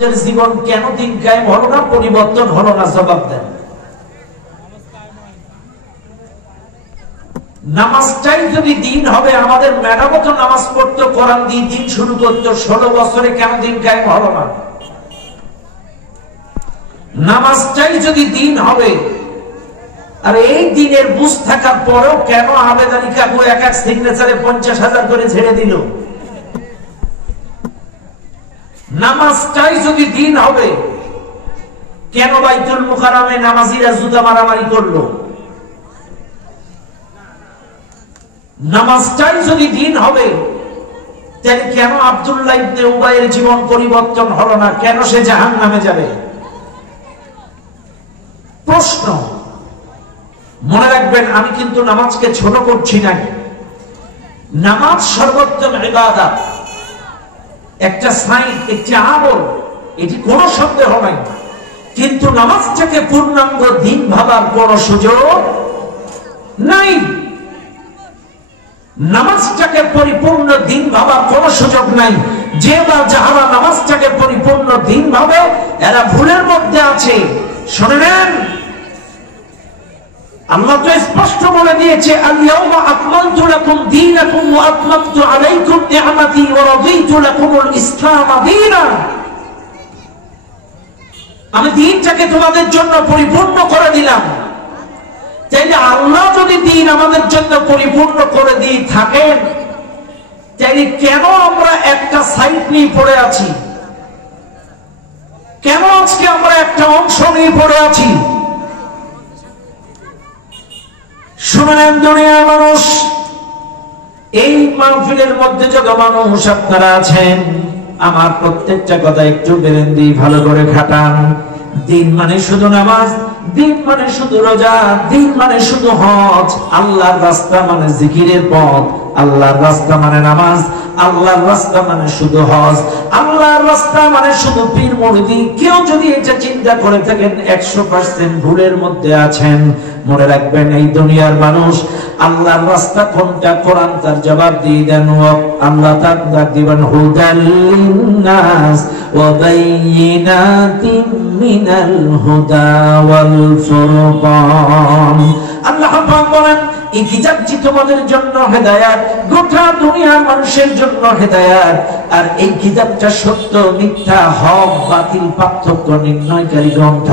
জীবন কেন দিন কায়েম হলো না, পরিবর্তন হলো না? জবাব দেন। নামাজটাই যদি দিন হবে, আমাদের ম্যাডামও তো নামাজ পড়তো, কোরআন দিয়ে দিন শুরু করতো, 16 বছরে কেন দিন কায়েম হলো না? নামাজটাই যদি দিন হবে, আর এই দিনের বুঝ থাকার পরেও কেন আবেদ আলী কাকু এক এক সিগনেচারে 50,000 করে ছেড়ে দিল? নামাজটাই যদি দিন হবে, কেন বাইতুল মুকাররমে নামাজিরা জুতা মারামারি করলো? নামাজটাই যদি দিন হবে, তাহলে কেন আব্দুল্লাহ ইবনে উবাইয়ের জীবন পরিবর্তন হলো না? কেন সে জাহান্নামে যাবে? প্রশ্ন। মনে রাখবেন, আমি কিন্তু নামাজকে ছোট করছি না। নামাজ সর্বোত্তম ইবাদত, একটা সাইন, একটি আমল, এটি কোনো সন্দেহ নাই। কিন্তু নামাজটাকে পূর্ণাঙ্গ দিন ভাবার কোন সুযোগ নাই। নামাজটাকে পরিপূর্ণ দিন ভাবার কোন সুযোগ নাই। যে বা যাহারা নামাজটাকে পরিপূর্ণ দিন ভাবে, এরা ভুলের মধ্যে আছে। শুনেন, আল্লাহ তো স্পষ্ট বলে দিয়েছে, আল-ইয়াওমা আকমালতু লাকুম দীনাকুম ওয়া আতমামতু আলাইকুম নি'মাতি ওয়া রাদিতু লাকুমুল ইসলাম দীনান। আমি দিনটাকে তোমাদের জন্য পরিপূর্ণ করে দিলাম। তাইলে আল্লাহ যদি দিন আমাদের জন্য পরিপূর্ণ করে দিয়ে থাকেন, তাইলে কেন আমরা একটা সাইড নিয়ে পড়ে আছি? কেন আজকে আমরা একটা অংশ নিয়ে পড়ে আছি? শুনেন দুনিয়ার মানুষ, এই মাহফিলের মধ্যে যত মানুষ আপনারা আছেন, আমার প্রত্যেকটা কথা একটু বেরেন দিয়ে ভালো করে খাটান। দিন মানে শুধু নামাজ, দিন মানে শুধু রোজা, দিন মানে শুধু হজ। আল্লাহর রাস্তা মানে জিকিরের পথ, আল্লাহর রাস্তা মানে নামাজ, আল্লাহর রাস্তা মানে শুধু হজ, আল্লাহর রাস্তা মানে শুধু পীর মুরিদি। কেউ যদি এটা চিন্তা করে থাকেন, 100% ভুলের মধ্যে আছেন। মনে রাখবেন, এই দুনিয়ার মানুষ আল্লাহর রাস্তা কোনটা, কোরআন তার জবাব দিয়ে দেন। আল্লাহ তার দিবেন হুদাল লিন্নাস ওয়া বাইয়িনাতিন মিনাল হুদা ওয়াল ফুরকান। আল্লাহ পাক বলেন, এই কিতাবটি তোমাদের জন্য হেদায়েত, গোটা দুনিয়ার মানুষের জন্য হেদায়েত। আর এই কিতাবটা সত্য মিথ্যা, হক বাতিল পার্থক্য নির্ণয়কারী গ্রন্থ।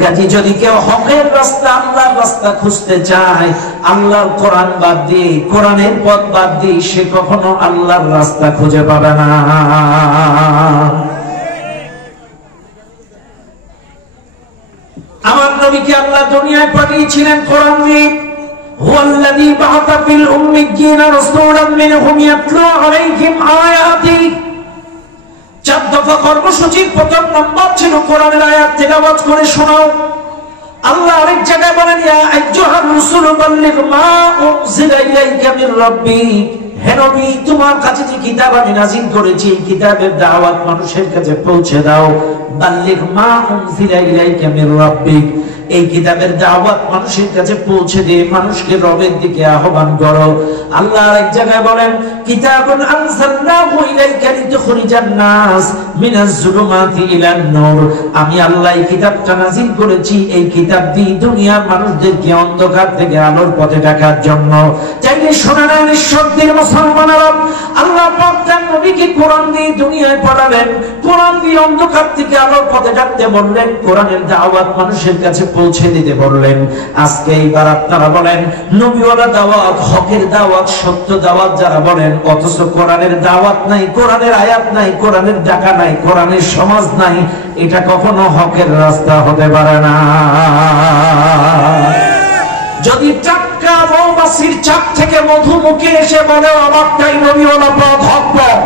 কাজে যদি কেউ হকের রাস্তা, আল্লাহর রাস্তা খুঁজতে চায়, আল্লাহর কোরআন বাদ দিয়ে, কোরআনের পথ বাদ দিয়ে, সে কখনো আল্লাহর রাস্তা খুঁজে পাবে না। আমার নবীকে আল্লাহ দুনিয়ায় পাঠিয়েছিলেন কোরআন দিয়ে। হুয়াল্লাযী বা'আসা ফিল উম্মিয়্যিনা রাসূলাম মিনহুম ইয়াতলু আলাইহিম আয়াতি। 4 দফা কর্মসূচির প্রথম নম্বর ছিল কোরআনের আয়াত তেলাওয়াত করে শোনাও। আল্লাহ আরেক জায়গায় বলেন, ইয়া আইয়ুহার রাসূলু বাল্লিগ মা উনজিলা ইলাইকা মির রাব্বিক। হে নবী, তোমার কাছে যে কিতাব আমি নাযিল করেছি, এই কিতাবের দাওয়াত মানুষের কাছে পৌঁছে দাও। বাল্লিগ মা উনজিলা ইলাইকা মির রাব্বিক, এই কিতাবের দাওয়াত মানুষের কাছে পৌঁছে দিয়ে মানুষকে রবের দিকে আহ্বান করো। আল্লাহ এক জায়গায় বলেন, কিতাবুন আনজালনাহু ইলাইকা লিতুখরিজান নাস মিনাজ যুলুমাতি ইলান নূর। আমি আল্লাহ এই কিতাবটা নাযিল করেছি, এই কিতাব দিয়ে দুনিয়ার মানুষদেরকে অন্ধকার থেকে আলোর পথে ডাকার জন্য। চাইলে শোনা না নিঃশব্দের মুসলমানেরা, আল্লাহ পাক তার নবীকে কোরআন দিয়ে দুনিয়ায় পাঠালেন, কোরআন দিয়ে অন্ধকার থেকে আলোর পথে ডাকতে বললেন, কোরআনের দাওয়াত মানুষের কাছে পৌঁছে দিতে বললেন। আজকে এইবার আপনারা বলেন, নবীওয়ালা দাওয়াত, হকের দাওয়াত, সত্য দাওয়াত যারা বলেন, অথচ কোরআনের দাওয়াত নাই, কোরআনের আয়াত নাই, কোরআনের ডাকা নাই, কোরআনের সমাজ নাই, এটা কখনো হকের রাস্তা হতে পারে না। যদি টাটকা মৌমাছির চাক থেকে মধু মুখে এসে বলে আমারটাই নবীওয়ালা পথ, হক পথ,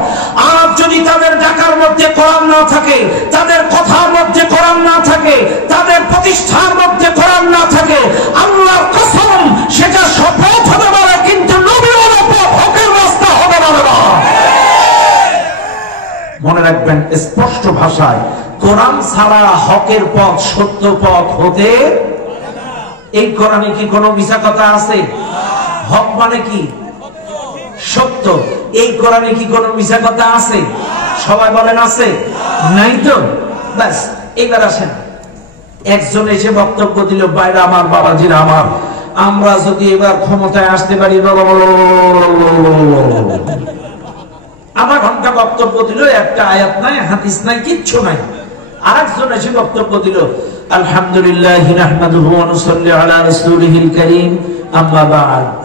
আর যদি তাদের ডাকার মধ্যে কোরআন না থাকে, তাদের কথার মধ্যে কোরআন না থাকে, তাদের প্রতিষ্ঠার মধ্যে কোরআন না থাকে, আল্লাহর কসম, সেটা শপথ হতে পারে, কিন্তু নবীওয়ালা পথ, হকের রাস্তা হতে পারে না। মনে রাখবেন, স্পষ্ট ভাষায়, কোরআন ছাড়া হকের পথ, সত্য পথ হতে। এই কোরআনে কি কোনো মিছা কথা আছে? হক মানে কি? সত্য। এই কোরআনে কি কোনো মিছা কথা আছে? সবাই বলেন আছে? নাই তো। ব্যাস এবার আসেন। একজন এসে বক্তব্য দিল, বাইরে আমার বাবাজিরা আমার, আমরা যদি এবার ক্ষমতায় আসতে পারি, আধা ঘন্টা বক্তব্য দিল, একটা আয়াত নাই, হাদিস নাই, কিচ্ছু নাই। আরেকজন এসে বক্তব্য দিল, আলহামদুলিল্লাহ নাহমাদুহু ওয়া নুসাল্লি আলা রাসূলিহিল কারীম, আম্মা বা'দ,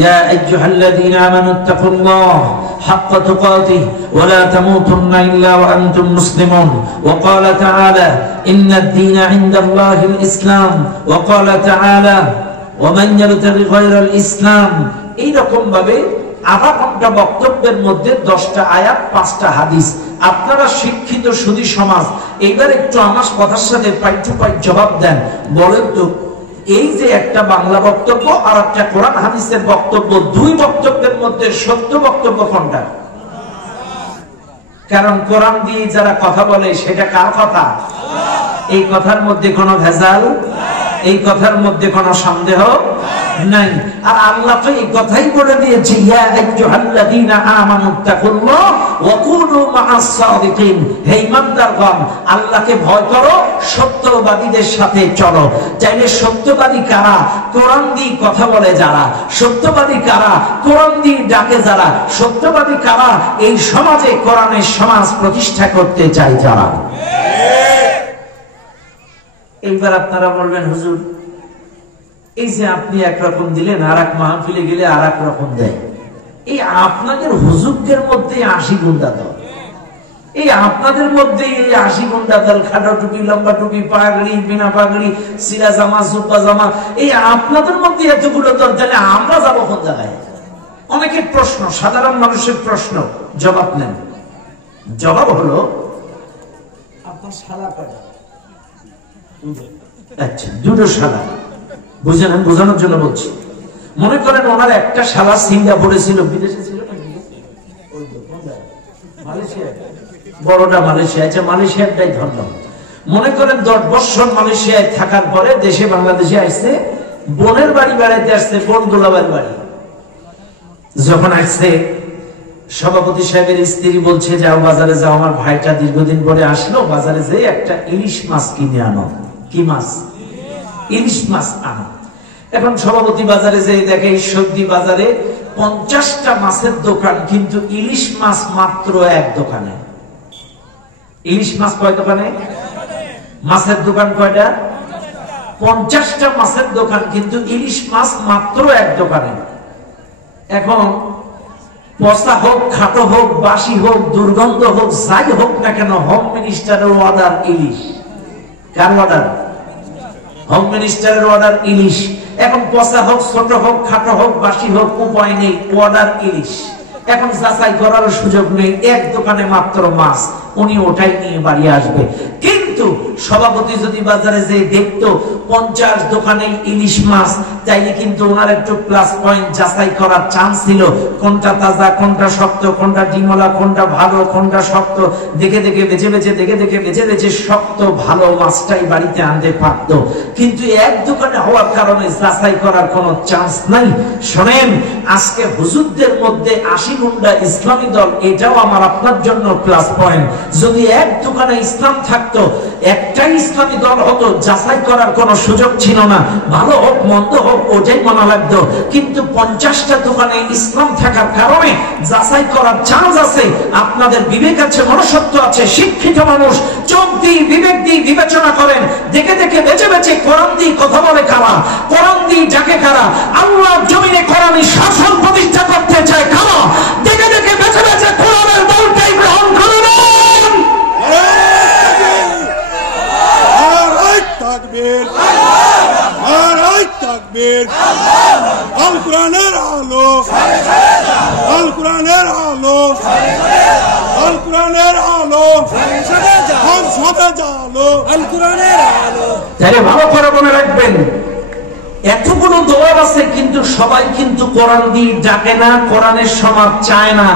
ইয়া আইয়ুহাল্লাযীনা আমানুত্তাকুল্লাহ হাক্কা তুকাতিহি ওয়া লা তামুতুন্না ইল্লা ওয়া আনতুম মুসলিমুন, ওয়া ক্বালা তাআলা ইন্নাদ-দীনা ইনদাল্লাহিল ইসলাম, ওয়া ক্বালা তাআলা ওয়া মান ইয়াবতাগি গায়রাল ইসলাম। এই রকম ভাবে আধা ঘন্টা বক্তব্যের মধ্যে 10টা আয়াত, 5টা হাদিস। আপনারা শিক্ষিত সুধী সমাজ, এইবার একটু আমার কথার সাথে পয়েন্ট টু পয়েন্ট জবাব দেন। বলেন তো, এই যে একটা বাংলা বক্তব্য আর একটা কোরআন হাদিসের বক্তব্য, দুই বক্তব্যের মধ্যে সত্য বক্তব্য কোনটা? কারণ কোরআন দিয়ে যারা কথা বলে সেটা কার কথা? এই কথার মধ্যে কোনো ভেজাল, এই কথার মধ্যে কোনো সন্দেহ নাই। আর আল্লাহ তো এই কথাই বলে দিয়েছে, ইয়া আইয়ুহাল্লাযীনা আমানুত্তাকুল্লাহ ওয়া কুনু মা'আস সাদিকিন, হে ঈমানদারগণ আল্লাহকে ভয় করো, সত্যবাদীদের সাথে চলো। চাইলে সত্যবাদী কারা? কোরআন দিয়ে কথা বলে যারা। সত্যবাদী কারা? কোরআন দিয়ে ডাকে যারা। সত্যবাদী কারা? এই সমাজে কোরআনের সমাজ প্রতিষ্ঠা করতে চায় যারা। এইবার আপনারা বলবেন, হুজুর এই যে আপনি একরকম দিলেন, আর এক মাহফিলে গেলে আর এক রকম দেয়, এই আপনাদের হুজুরদের মধ্যে 80 গুন্ডা দল, এই আপনাদের মধ্যে এই 80 গুন্ডা দল, খাটো টুপি, লম্বা টুপি, পাগড়ি, বিনা পাগড়ি, সিরা জামা, জুব্বা জামা, এই আপনাদের মধ্যে এতগুলো দল, তাহলে আমরা যাবো কোন জায়গায়? অনেকের প্রশ্ন, সাধারণ মানুষের প্রশ্ন, জবাব নেন। জবাব হলো, আপনার শালা কয়টা? আচ্ছা, দুটো শালা। বুঝেন, আমি বোঝানোর জন্য বলছি। মনে করেন ওনার একটা শালা সিঙ্গাপুরে ছিল, বিদেশে ছিল, বড়টা মালয়েশিয়া। আচ্ছা, মালয়েশিয়াটাই ধরলাম। মনে করেন 10 বছর মালয়েশিয়ায় থাকার পরে দেশে বাংলাদেশে আসছে, বোনের বাড়ি বেড়াইতে আসছে, বোন দুলাভাইয়ের বাড়ি। যখন আসছে, সভাপতি সাহেবের স্ত্রী বলছে, যাও বাজারে যাও, আমার ভাইটা দীর্ঘদিন পরে আসলো, বাজারে যেয়ে একটা ইলিশ মাছ কিনে আনো। কি মাছ? ইলিশ মাছ আনো। এখন সভাপতি বাজারে যেয়ে দেখে সবজি বাজারে 50টা মাছের দোকান, কিন্তু ইলিশ মাছ মাত্র এক দোকানে। ইলিশ মাছ কয় দোকানে? মাছের দোকান কয়টা? 50টা মাছের দোকান, কিন্তু ইলিশ মাছ মাত্র এক দোকানে। এখন পচা হোক, খাটো হোক, বাসি হোক, দুর্গন্ধ হোক, যাই হোক না কেন, হোম মিনিস্টারের অর্ডার ইলিশ। কার অর্ডার? হোম মিনিস্টারের অর্ডার ইলিশ। এখন পচা হোক, ছোট হোক, খাটো হোক, বাসি হোক, উপায় নেই, অর্ডার ইলিশ। এখন যাচাই করার সুযোগ নেই, এক দোকানে মাত্র মাছ, উনি ওটাই নিয়ে বাড়ি আসবে। কিন্তু সভাপতি যদি বাজারে যে দেখতো 50 দোকানে ইলিশ মাছ, তাইলে কিন্তু ওনার একটু প্লাস পয়েন্ট যাচাই করার চান্স ছিল, কোনটা তাজা, কোনটা শক্ত, কোনটা ডিমলা, কোনটা ভালো, কোনটা শক্ত, দেখে দেখে বেছে বেছে, দেখে দেখে বেছে বেছে শক্ত ভালো মাছটাই বাড়িতে আনতে পারতো। কিন্তু এক দোকানে হওয়ার কারণে যাচাই করার কোনো চান্স নাই। শোনেন, আজকে হুজুরদের মধ্যে 80 গুন্ডা ইসলামী দল, এটাও আমার আপনার জন্য প্লাস পয়েন্ট। যদি এক দোকানে ইসলাম থাকতো, একটাই ইসলামী দল হতো, যাচাই করার কোনো সুযোগ ছিল না, ভালো হোক মন্দ হোক ওটাই মানা লাগতো। কিন্তু 50টা দোকানে ইসলাম থাকার কারণে যাচাই করার চান্স আছে। আপনাদের বিবেক আছে, মনুষ্যত্ব আছে, শিক্ষিত মানুষ, চোখ দিয়ে বিবেক দিয়ে বিবেচনা করেন, দেখে দেখে বেছে বেছে কোরআন দিয়ে কথা বলে কারা, কোরআন দিয়ে যাকে কারা, আল্লাহর জমিনে কোরআনী শাসন প্রতিষ্ঠা করতে চায় কারা, দেখে দেখে বেছে বেছে কোরআনের দলটাই গ্রহণ করুন। আল কোরআনের আলো, আল কোরআনের আলো, আল কোরআনের আলো, সংসদে জালো, আল কোরআনের আলো। তাহলে ভালো করে মনে রাখবেন, এতগুলো দোয়া আছে, কিন্তু সবাই কিন্তু কোরআন দিয়ে ডাকে না, কোরআনের সমাজ চায় না।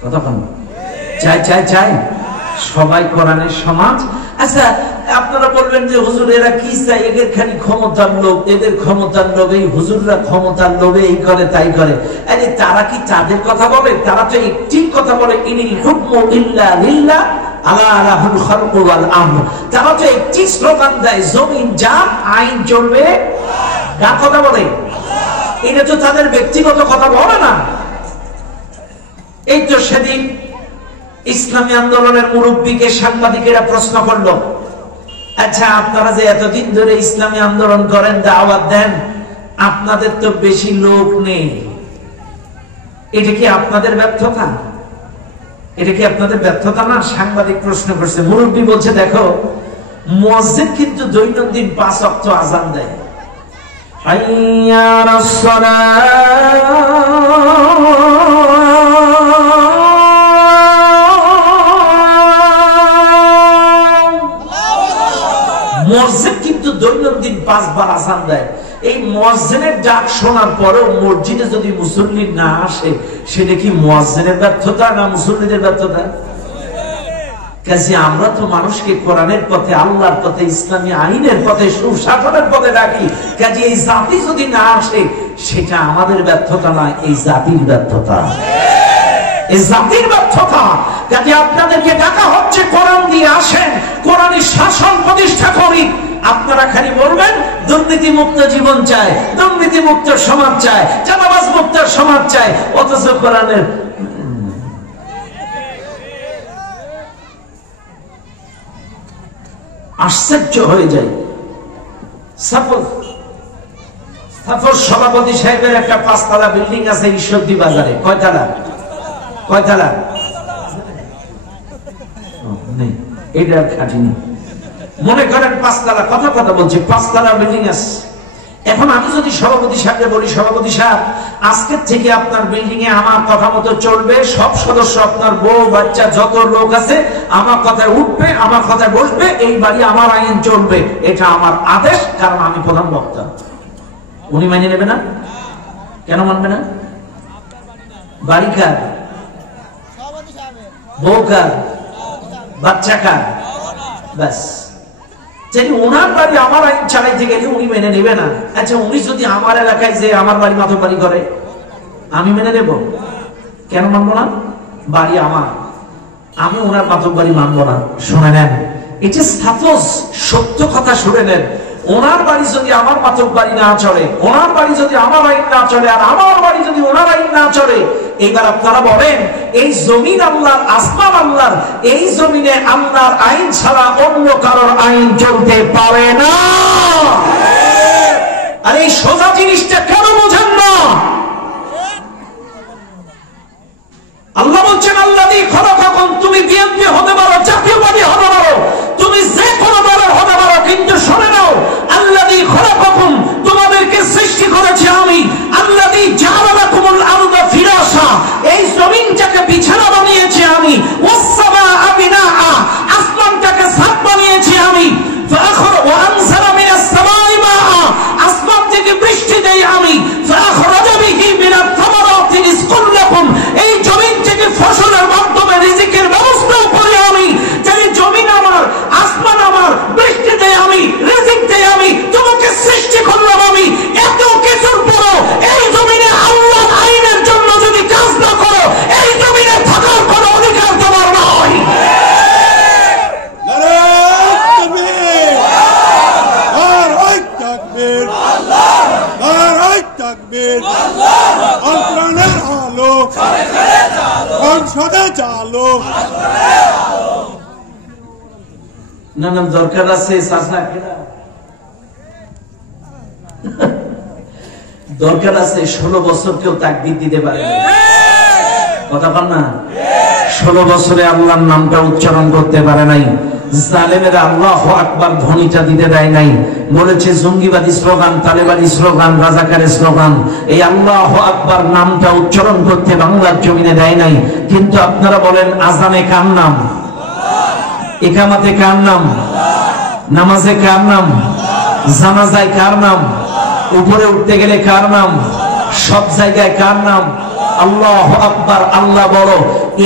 কতক্ষণ চাই চাই চাই সবাই কোরআনের সমাজ। আচ্ছা, আপনারা বলবেন যে হুজুর এরা কি চাই, এদের খালি ক্ষমতার লোভ, এদের ক্ষমতার লোভ, এই হুজুররা ক্ষমতার লোভে এই করে তাই করে। আরে তারা কি তাদের কথা বলে? তারা তো একটি কথা বলে, ইনিল হুকমু ইল্লা লিল্লাহ, আলা লাহুল খালকু ওয়াল আমর। তারা তো একটি স্লোগান দেয়, জমিন যার, আইন চলবে কার কথা বলে? এটা তো তাদের ব্যক্তিগত কথা বলে না। এই তো সেদিন ইসলামী আন্দোলনের মুরব্বীকে সাংবাদিকেরা প্রশ্ন করলো, আচ্ছা আপনারা যে এতদিন ধরে ইসলামী আন্দোলন করেন, দাওয়াত দেন, আপনাদের তো বেশি লোক নেই, এটা কি আপনাদের ব্যর্থতা? এটা কি আপনাদের ব্যর্থতা না? সাংবাদিক প্রশ্ন করছে। মুরব্বী বলছে, দেখো মুয়াজ্জিন কিন্তু দৈনন্দিন 5 ওয়াক্ত আযান দেয়, হাইয়া আলাস মুয়াজ্জিন কিন্তু দৈনন্দিন 5 বার আযান দেয়। এই মুয়াজ্জিনের ডাক শোনার পরেও মসজিদে যদি মুসল্লি না আসে, সেটা কি মুয়াজ্জিনের ব্যর্থতা না মুসল্লিদের ব্যর্থতা? কাজে আমরা তো মানুষকে কোরআনের পথে, আল্লাহর পথে, ইসলামী আইনের পথে, সুশাসনের পথে ডাকি। কাজে এই জাতি যদি না আসে, সেটা আমাদের ব্যর্থতা না, এই জাতির ব্যর্থতা, এই জাতির ব্যর্থতা। কাজে আপনাদেরকে ডাকা হচ্ছে, কোরআন দিয়ে আসেন, কোরআনের শাসন প্রতিষ্ঠা করি। আপনারা খালি বলবেন দুর্নীতি মুক্ত জীবন চায়, দুর্নীতি মুক্ত সমাজ চায়, চাঁদাবাজ মুক্ত সমাজ চায়, অথচ কোরআনের আশ্চর্য হয়ে যায়। সাপোজ সভাপতি সাহেবের একটা 5 তলা বিল্ডিং আছে ঈশ্বরদী বাজারে। কয়তলা? কয়তলা? এটা খাটিনি। মনে করেন 5 তলা, কথা বলছি, 5 তলা বিল্ডিং আছে। এখন আমি যদি সভাপতি সাহেবকে বলি, সভাপতি সাহেব আজকের থেকে আপনার বিল্ডিং এ আমার কথা মতো চলবে, সব সদস্য, আপনার বউ বাচ্চা যত লোক আছে আমার কথায় উঠবে, আমার কথায় বসবে, এই বাড়ি আমার আইন চলবে, এটা আমার আদেশ, কারণ আমি প্রধান বক্তা। উনি মেনে নেবে না? কেন মানবে না? বাড়ি কার? বউ কার? বাচ্চা কার? ব্যাস। ওনার বাড়ি আমার আইন চালাইতে গেলে উনি মেনে নেবে না। আচ্ছা উনি যদি আমার এলাকায় যে আমার বাড়ি মাতব্বরি করে, আমি মেনে নেব? কেন মানবো না? বাড়ি আমার, আমি ওনার মাতব্বরি মানবো না। শুনে নেন, এটা সাপোজ, সত্য কথা শুনে নেন। ওনার বাড়ি যদি আমার মাতব্বরি না চলে, ওনার বাড়ি যদি আমার আইন না চলে, আর আমার বাড়ি যদি ওনার আইন না চলে, এইবার আপনারা বলেন এই জমিন আল্লাহর, আসমান আল্লাহর, এই জমিনে আল্লাহর আইন ছাড়া অন্য কারোর আইন চলতে পারে না। আর এই সোজা জিনিসটা কেন বোঝেন না? আল্লাহ বলছেন, আল্লাযী খলাকাকুম, তুমি বিএনপি হতে পারো, জাতীয়বাদী হতে পারো, তুমি যে কোনো দলের হতে পারো, কিন্তু শুনে নাও, আল্লাযী খলাকাকুম, তোমাদেরকে সৃষ্টি করেছি আমি। আল্লাযী জাআলা লাকুমুল আরদা ফিরাশা, এই জমিনটাকে বিছানা বানিয়েছি আমি। ওয়াস সামাআ বিনাআ, আসমানটাকে ছাদ বানিয়েছি আমি। ওয়া আনজালা মিনাস সামাই মাআ, আসমান থেকে বৃষ্টি দেই আমি। ফাখরাজা বিহি মিনাত থামারাতি রিজকুল লাকুম, এই জমিন থেকে ফসলের মাধ্যমে রিজিকের ব্যবস্থা করি আমি। যদি জমিন আমার, আসমান আমার, বৃষ্টি দেই আমি, রিজিক দেই আমি, তোমাকে সৃষ্টি করলাম আমি। এত কিছুর পরও এই জমিনে আল্লাহর আইনের জন্য যদি কাজ না করো, এই জমিনে থাকার কোনো অধিকার তোমার নয়। না না, দরকার আছে দরকার আছে। 16 বছর কেউ তাকবীর দিতে পারে না, কথা বল না। 16 বছরে আল্লাহর নামটা উচ্চারণ করতে পারে নাই। জালেমেরা আল্লাহু আকবার ধ্বনিটা দিতে দেয় নাই। বলেছে জঙ্গিবাদী স্লোগান, তালেবানি স্লোগান, রাজাকারের স্লোগান, এই আল্লাহু আকবার নামটা উচ্চারণ করতে বাংলার জমিনে দেয় নাই। কিন্তু আপনারা বলেন, আজানে কার নাম? ইকামাতে কার নাম? নামাজে কার নাম? জানাজায় কার নাম? উপরে উঠতে গেলে কার নাম? সব জায়গায় কার নাম? আল্লাহু আকবার, আল্লাহ বড়।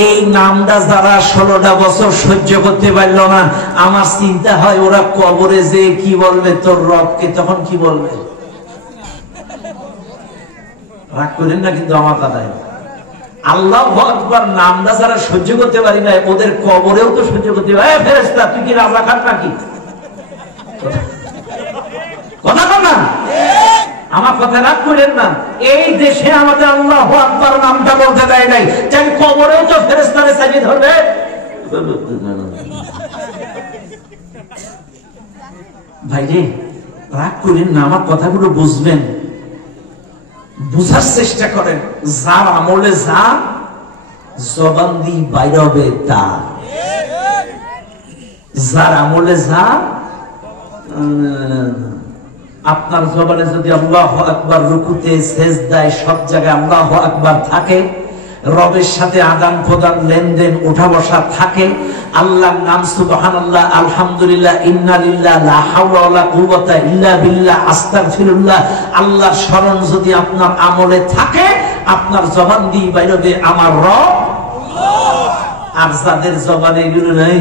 এই নামটা যারা 16টা বছর সহ্য করতে পারল না, আমার চিন্তা হয় ওরা কবরে যে কি বলবে তোর রবকে, তখন কি বলবে? রাগ করেন না কিন্তু আমার কথায়। আল্লাহু আকবার নামটা যারা সহ্য করতে পারি না, ওদের কবরেও তো সহ্য করতে পারে। ফেরেশতা তুই কি রাজা খান নাকি? কথা বল না, আমার কথা রাগ করেন না। এই দেশে আমাদের আল্লাহু আকবার নামটা বলতে দেয় নাই, যাই কবরেও তো ফেরেশতারে চালিয়ে ধরবে। ভাইরে রাগ করেন না, আমার কথাগুলো বুঝবেন, বুঝার চেষ্টা করেন। যার আমলে যা জবান দিয়ে বাইরে হবে তা, যার আমলে যা আপনার জবানে যদি আল্লাহু আকবার রুকুতে সেজদায় সব জায়গায় আল্লাহু আকবার থাকে, রবের সাথে আদান প্রদান লেনদেন ওঠা বসা থাকে, আল্লাহর নাম সুবহানাল্লাহ আলহামদুলিল্লাহ ইন্না লিল্লাহি লা হাওলা ওয়ালা কুওয়াতা ইল্লা বিল্লাহ আস্তাগফিরুল্লাহ, আল্লাহর স্মরণ যদি আপনার আমলে থাকে, আপনার জবান দিয়ে বাইরে হবে আমার রব। আর যাদের জবানে এগুলো নাই,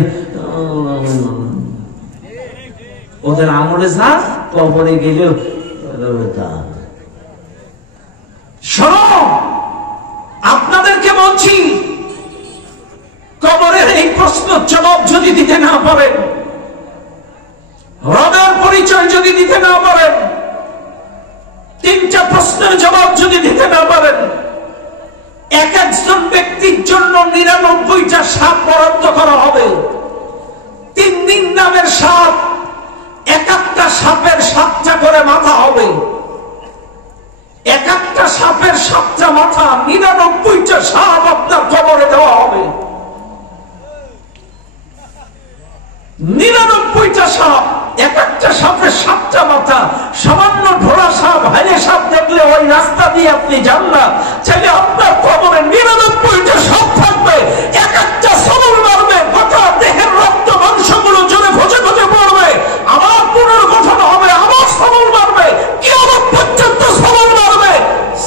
ওদের আমলে যা কবরে গেলেও শোনো, আপনাদেরকে বলছি, কবরের এই প্রশ্ন জবাব যদি দিতে না পারেন, রবের পরিচয় যদি দিতে না পারেন, তিনটা প্রশ্নের জবাব যদি দিতে না পারেন, এক একজন ব্যক্তির জন্য 99টা সাপ বরাদ্দ করা হবে। 3 দিন নামের সাপ, এক একটা সাপের 7টা করে মাথা হবে, এক একটা সাপের 7টা মাথা, 99টা সাপ আপনার কবরে দেওয়া হবে। 99টা সাপ, এক একটা সাপের 7টা মাথা। সামান্য ঢোড়া সাপ, হাইলে সাপ দেখলে ওই রাস্তা দিয়ে আপনি যান না, চাইলে আপনার কবরে 99টা সাপ থাকবে, এক একটা সবল মারবে, গোটা দেহের রক্ত মাংসগুলো জোরে খোঁজে খোঁজে পড়বে, আবার পুনর্গঠন হবে, আবার সবল মারবে, কিয়ামত পর্যন্ত সবল মারবে।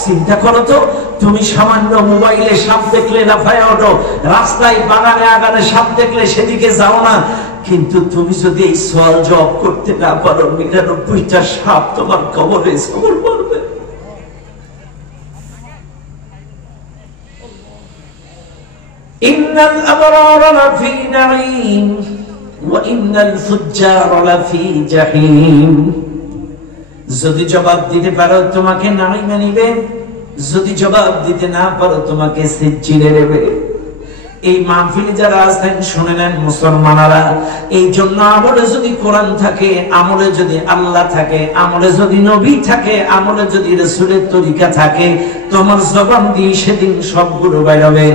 চিন্তা করো তো, তুমি সামান্য মোবাইলে সাপ দেখলে লাফায় ওঠো, রাস্তায় বাগানে আগানে সাপ দেখলে সেদিকে যাও না, কিন্তু তুমি যদি এই সওয়াল জবাব করতে না পারো, 99টা সাপ তোমার কবরে সবল মারবে। ইন্নাল আবরারা লাফি নাঈম ওয়া ইন্নাল ফুজ্জারা লাফি জাহিম। যদি জবাব দিতে পারো তোমাকে নাঈমে নিবে, যদি জবাব দিতে না পারো তোমাকে সিজ্জিলে নেবে। এই মাহফিলে যারা আছেন শুনে নেন মুসলমানেরা, এই জন্য আমলে যদি কোরআন থাকে, আমলে যদি আল্লাহ থাকে, আমলে যদি নবী থাকে, আমলে যদি রাসূলের তরিকা থাকে, তোমার জবান দিয়ে সেদিন সবগুলো বাইর হবে।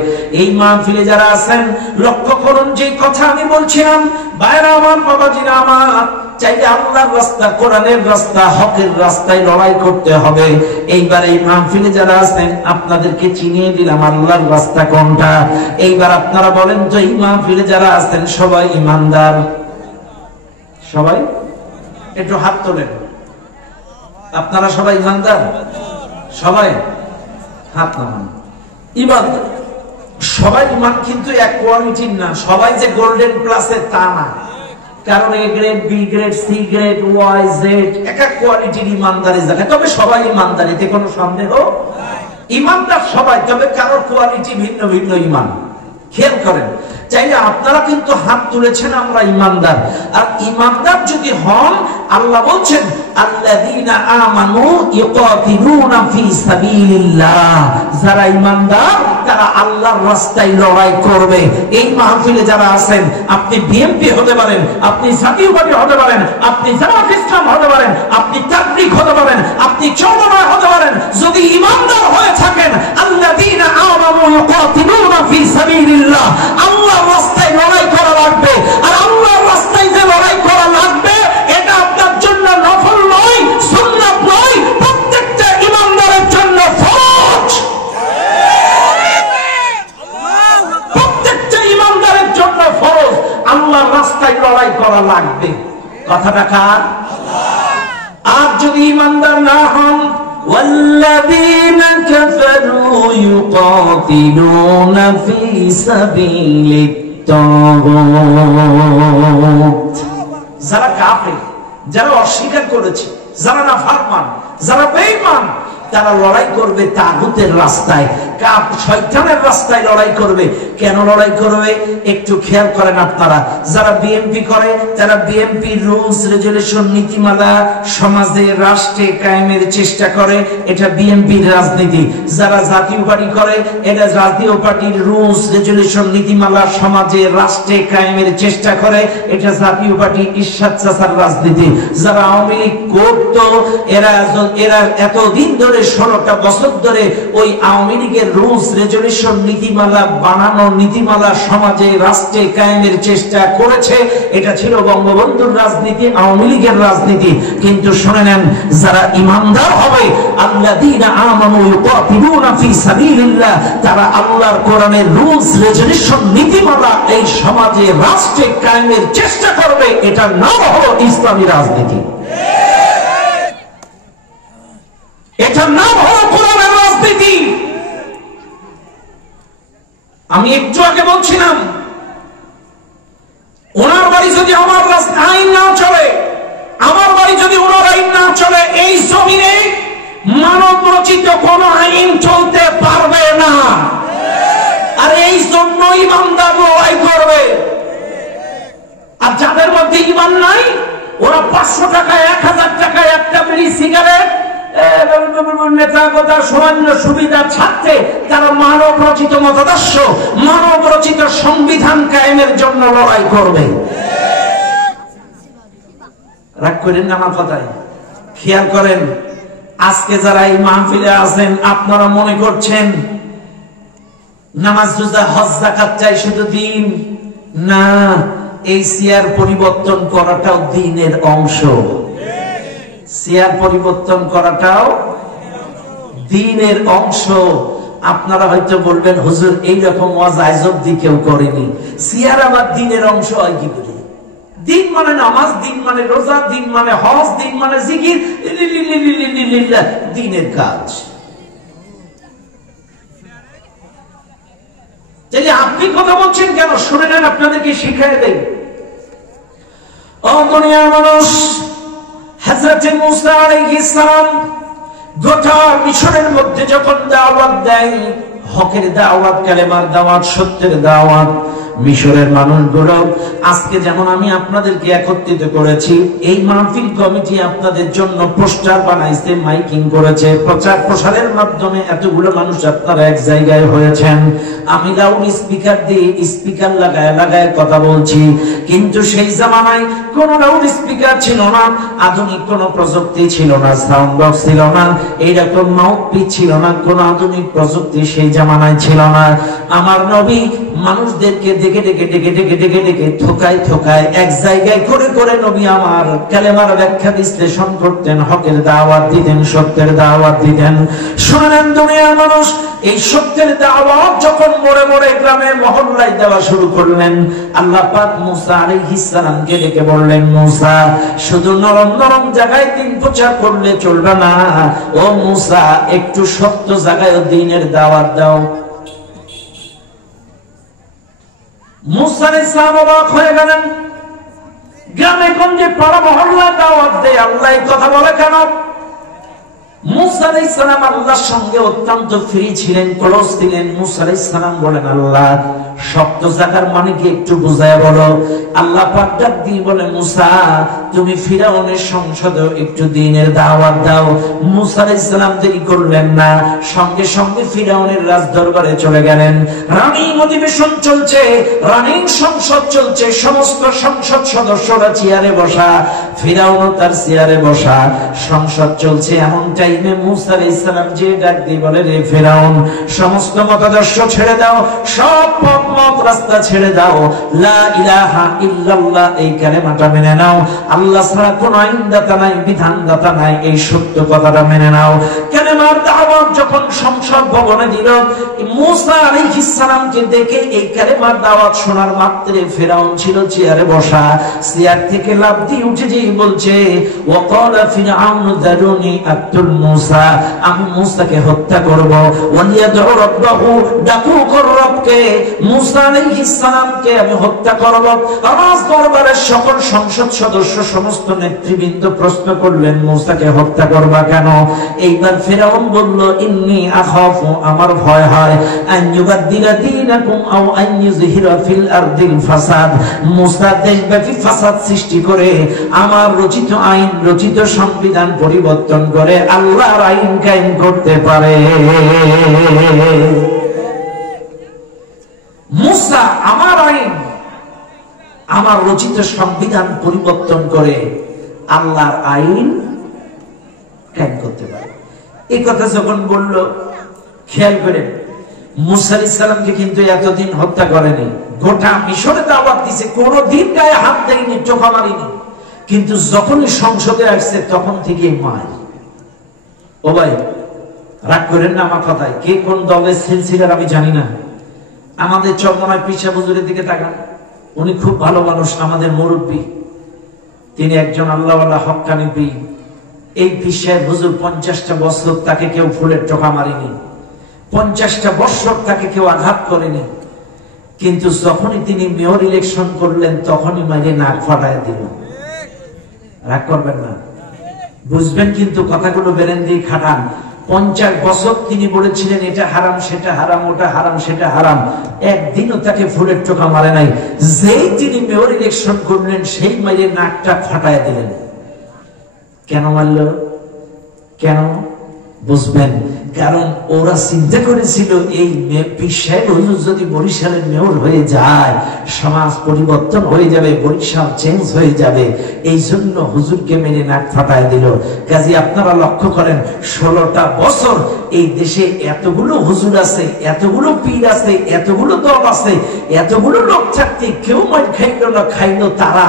এই মাহফিলে যারা আছেন লক্ষ্য করুন, যে কথা আমি বলছিলাম, বাইরে আমার বাবাজিরা আমার, চাইলে আল্লাহর রাস্তা, কোরআনের রাস্তা, হকের রাস্তায় লড়াই করতে হবে। এইবার এই মাহফিলে যারা আছেন আপনাদেরকে চিনিয়ে দিলাম আল্লাহর রাস্তা কোনটা। এইবার আপনারা বলেন তো, এই মাহফিলে যারা আছেন সবাই ইমানদার? সবাই একটু হাত তোলেন। আপনারা সবাই ইমানদার? সবাই হাত নামান। ইমানদার সবাই, ইমান কিন্তু এক কোয়ালিটির না, সবাই যে গোল্ডেন প্লাসের তা না, কারণ A grade, B grade, C grade, Y Z, এক এক কোয়ালিটির ইমানদারি জানে। তবে সবাই ইমানদার, এতে কোনো সন্দেহ ইমানদার সবাই, তবে কারোর কোয়ালিটি ভিন্ন ভিন্ন ইমান। খেয়াল করেন, চাইলে আপনারা কিন্তু হাত তুলেছেন আমরা ইমানদার। আর ইমানদার যদি হন, আল্লাহ বলছেন আল্লাযীনা আমানু ইউকাতিলুনা ফি সাবিলিল্লাহ, যারা ইমানদার তারা আল্লাহর রাস্তায় লড়াই করবে। এই মাহফিলে যারা আছেন, আপনি বিএনপি হতে পারেন, আপনি জাতীয় পার্টি হতে পারেন, আপনি জামাত ইসলাম হতে পারেন, আপনি তাবলীগ হতে পারেন, আপনি চরমনায় হতে পারেন, যদি ইমানদার হয়ে থাকেন, আল্লাযীনা আমানু ইউকাতিলুনা ফি সাবিলিল্লাহ, আল্লাহর রাস্তায় লড়াই করা লাগবে। আর আল্লাহর রাস্তায় যে লড়াই করা লাগবে, এটা আপনার জন্য নফল নয়, সুন্নাত নয়, প্রত্যেকটা ইমানদারের জন্য ফরজ। প্রত্যেকটা ইমানদারের জন্য ফরজ, আল্লাহর রাস্তায় লড়াই করা লাগবে। কথাটা কার? আর যদি ইমানদার না হন, والذين كفروا يقاتلون في سبيل الطاغوت, যারা কাফের, যারা অস্বীকার করেছে, যারা নাফরমান, যারা বেঈমান, তারা লড়াই করবে তাগুতের রাস্তায়। কাপ শয়তানের রাস্তায় লড়াই করবে। কেন লড়াই করবে একটু খেয়াল করেন আপনারা। যারা বিএনপি করে তারা বিএনপি রুলস রেজুলেশন নীতিমালা সমাজে রাষ্ট্রে কায়েমের চেষ্টা করে, এটা বিএনপির রাজনীতি। যারা জাতীয় পার্টি করে এটা জাতীয় পার্টির রুলস রেজুলেশন নীতিমালা সমাজে রাষ্ট্রে কায়েমের চেষ্টা করে, এটা জাতীয় পার্টি ইরশাদ চাচার রাজনীতি। যারা আওয়ামী লীগ করত এরা এতদিন ধরে 16টা বছর ধরে ওই আওয়ামী লীগের রুলস রেজুলেশন নীতিমালা বানানো, নীতিমালা সমাজে রাষ্ট্রে কায়েমের চেষ্টা করেছে। এটা ছিল বঙ্গবন্ধুর রাজনীতি, আওয়ামী লীগের রাজনীতি। কিন্তু শুনে নেন, যারা ইমানদার হবে আল্লাযীনা আমানু ইউকাতিলুনা ফি সাবিলিল্লাহ, তারা আল্লাহর কোরআনের রুলস রেজুলেশন নীতিমালা এই সমাজে রাষ্ট্রে কায়েমের চেষ্টা করবে। এটার নাম হলো ইসলামী রাজনীতি, এটার নাম হলো কোরআনের রাজনীতি। আমি একটু আগে বলছিলাম ওনার বাড়ি যদি আমার আইন না চলে, আমার বাড়ি যদি ওনার আইন না চলে, এই জমিনে মানব রচিত কোন আইন চলতে পারবে না। আর এই জন্য ইমানদার লড়াই করবে। আর যাদের মধ্যে ইমান নাই ওরা 500 টাকায় 1000 টাকায় একটা বিড়ি সিগারেট নেতাগোতার সামান্য সুবিধা ছাড়তে তারা মানব রচিত মতাদর্শ, মানব রচিত সংবিধান কায়েমের জন্য লড়াই করবে। রাগ করেন না আমার কথায়, খেয়াল করেন। আজকে যারা এই মাহফিলে আছেন আপনারা মনে করছেন নামাজ রোজা হজ যাকাত চাই শুধু দিন না, এই সিয়ার পরিবর্তন করাটাও দিনের অংশ। সিয়ার পরিবর্তন করাটাও দিনের অংশ। আপনারা হয়তো বলবেন হুজুর এইরকম ওয়াজ আজ অবধি কেউ করেনি। সিয়ার আবার দিনের অংশ হয় কি করে? দিন মানে নামাজ, দিন মানে রোজা, দিন মানে হজ, দিন মানে জিকির, দিনের কাজ। তাহলে আপনি কথা বলছেন কেন? শুনে নেন, আপনাদেরকে শিখিয়ে দেই। ও দুনিয়ার মানুষ, হযরত মুসা আলাইহিস সালাম গোটা মিশরের মধ্যে যখন দাওয়াত দেয়, হকের দাওয়াত, কালেমার দাওয়াত, সত্যের দাওয়াত, মিশরের মানুষগুলো আজকে যেমন আমি আপনাদেরকে একত্রিত করেছি, এই মাহফিল কমিটি আপনাদের জন্য পোস্টার বানাইছে, মাইকিং করেছে, প্রচার প্রসারের মাধ্যমে এতগুলো মানুষ আপনারা এক জায়গায় হয়েছেন। আমি লাউড স্পিকার দিয়ে স্পিকার লাগায় কথা বলছি, কিন্তু সেই জামানায় কোন লাউড স্পিকার ছিল না, আধুনিক কোন প্রযুক্তি ছিল না, সাউন্ড বক্স ছিল না, এইরকম মাউথপিস ছিল না, কোন আধুনিক প্রযুক্তি সেই জামানায় ছিল না। আমার নবী মানুষদেরকে ডেকে ডেকে ডেকে ডেকে ডেকে ডেকে থোকায় থোকায় এক জায়গায় করে করে নবী আমার কালেমার ব্যাখ্যা বিশ্লেষণ করতেন, হকের দাওয়াত দিতেন, সত্যের দাওয়াত দিতেন। শুনেন দুনিয়ার মানুষ, এই সত্যের দাওয়াত যখন মোড়ে মোড়ে গ্রামে মহল্লায় দেওয়া শুরু করলেন, আল্লাহ পাক মুসা আলাইহিস সালামকে ডেকে বললেন, মুসা শুধু নরম নরম জায়গায় দিন প্রচার করলে চলবে না, ও মুসা একটু শক্ত জায়গায় দ্বীনের দাওয়াত দাও। মুসা আলাইহিস সালাম অবাক হয়ে গেলেন, গ্রামে গঞ্জে পাড়া মহল্লা দাওয়াত দেয়, আল্লাহ কথা বলে কেন? মুসা আলাইহিস সালাম আল্লাহর সঙ্গে অত্যন্ত ফ্রি ছিলেন, ক্লোজ ছিলেন। মুসা আলাইহিস সালাম বলেন, আল্লাহ শক্ত জায়গার মানে কি একটু বুঝায় বলো। আল্লাহ পাক ডাক দিয়ে বলে, মুসা তুমি ফিরাউনের সংসদে একটু দ্বীনের দাওয়াত দাও। মুসা আলাইহিস সালাম দেরি করলেন না, সঙ্গে সঙ্গে ফিরাউনের রাজ দরবারে চলে গেলেন। রানিং অধিবেশন চলছে, রানিং সংসদ চলছে, সমস্ত সংসদ সদস্যরা চেয়ারে বসা, ফিরাউনও তার চেয়ারে বসা, সংসদ চলছে। এমন টাইমে মুসা আলাইহিস সালাম যে ডাক দিয়ে বলে, রে ফিরাউন, সমস্ত মতাদর্শ ছেড়ে দাও, সব মত রাস্তা ছেড়ে দাও, লা ইলাহা ইল্লাল্লাহ এই কালেমাটা মেনে নাও, আল্লাহ ছাড়া কোনো আইনদাতা নাই, বিধানদাতা নাই, এই সত্য কথাটা মেনে নাও। কালেমার দাওয়াত যখন সংসদ ভবনে দিল, মুসা আলাইহিস সালামকে দেখে এই কালেমার দাওয়াত শোনার মাত্রে ফিরাউন ছিল চেয়ারে বসা, চেয়ার থেকে লাফ দিয়ে উঠে যেই বলছে, ওয়াকালা ফিরআউন দারুনি আকতুল মুসা, আমি মুসাকে হত্যা করব, ওয়ালিয়াদউ রাব্বাহু, ডাকু কর রবকে। মুসা মুসা আলাইহিস সালামকে আমি হত্যা করব। রাজ দরবারের সকল সংসদ সদস্য সমস্ত নেতৃবৃন্দ প্রশ্ন করলেন মুসাকে হত্যা করবা কেন? এইবার ফিরআউন বলল ইন্নী আখাফু, আমার ভয় হয় আন ইউবাদদিলা দীনাকুম আও আন ইউযহিরা ফিল আরদিল ফাসাদ, মুসা দেশব্যাপী ফাসাদ সৃষ্টি করে আমার রচিত আইন রচিত সংবিধান পরিবর্তন করে আল্লাহর আইন কায়েম করতে পারে। মুসা আমার আইন আমার রচিত সংবিধান পরিবর্তন করে আল্লাহর আইন কায়েম করতে পারে। এই কথা যখন বলল, খেয়াল করেন মুসা আলাইহিস সালামকে কিন্তু এতদিন হত্যা করেনি, গোটা মিশরে দাওয়াত দিয়েছে, কোনদিন গায়ে হাত দেয়নি, চোখা মারিনি, কিন্তু যখনই সংসদে আসছে তখন থেকে মার। ও ভাই রাগ করেন না আমার কথায়, কে কোন দলের সিলসিলার আমি জানি না। আমাদের চরমনায় পীর সাহেব হুজুরের দিকে তাকান, উনি খুব ভালো মানুষ, আমাদের মুরব্বী, তিনি একজন আল্লাহওয়ালা হক্কানি পীর। এই পীর সাহেব হুজুর 50টা বছর তাকে কেউ ফুলের টোকা মারেনি, 50টা বছর তাকে কেউ আঘাত করেনি, কিন্তু যখনই তিনি মেয়র ইলেকশন করলেন তখনই মাইরে নাক ফাটায় দিল। রাগ করবেন না, বুঝবেন কিন্তু কথাগুলো বেরেন দিয়ে খাটান। 50 বছর তিনি বলেছিলেন এটা হারাম সেটা হারাম, ওটা হারাম সেটা হারাম, একদিনও তাকে ফুলের টোকা মারে নাই। যেই তিনি মেয়র ইলেকশন করলেন সেই মাইরে নাকটা ফাটায় দিলেন। কেন মারল? কেন বুঝবেন? কারণ ওরা চিন্তা করেছিল এই পীর সাহেব হুজুর যদি বরিশালের মেয়র হয়ে যায় সমাজ পরিবর্তন হয়ে যাবে, বরিশাল চেঞ্জ হয়ে যাবে, এই জন্য হুজুরকে মেনে নাক ফাটায় দিল। কাজে আপনারা লক্ষ্য করেন 16টা বছর এই দেশে এতগুলো হুজুর আছে, এতগুলো পীর আছে, এতগুলো দল আছে, এতগুলো লোক থাকতে কেউ মার খাইলো না, খাইলো তারা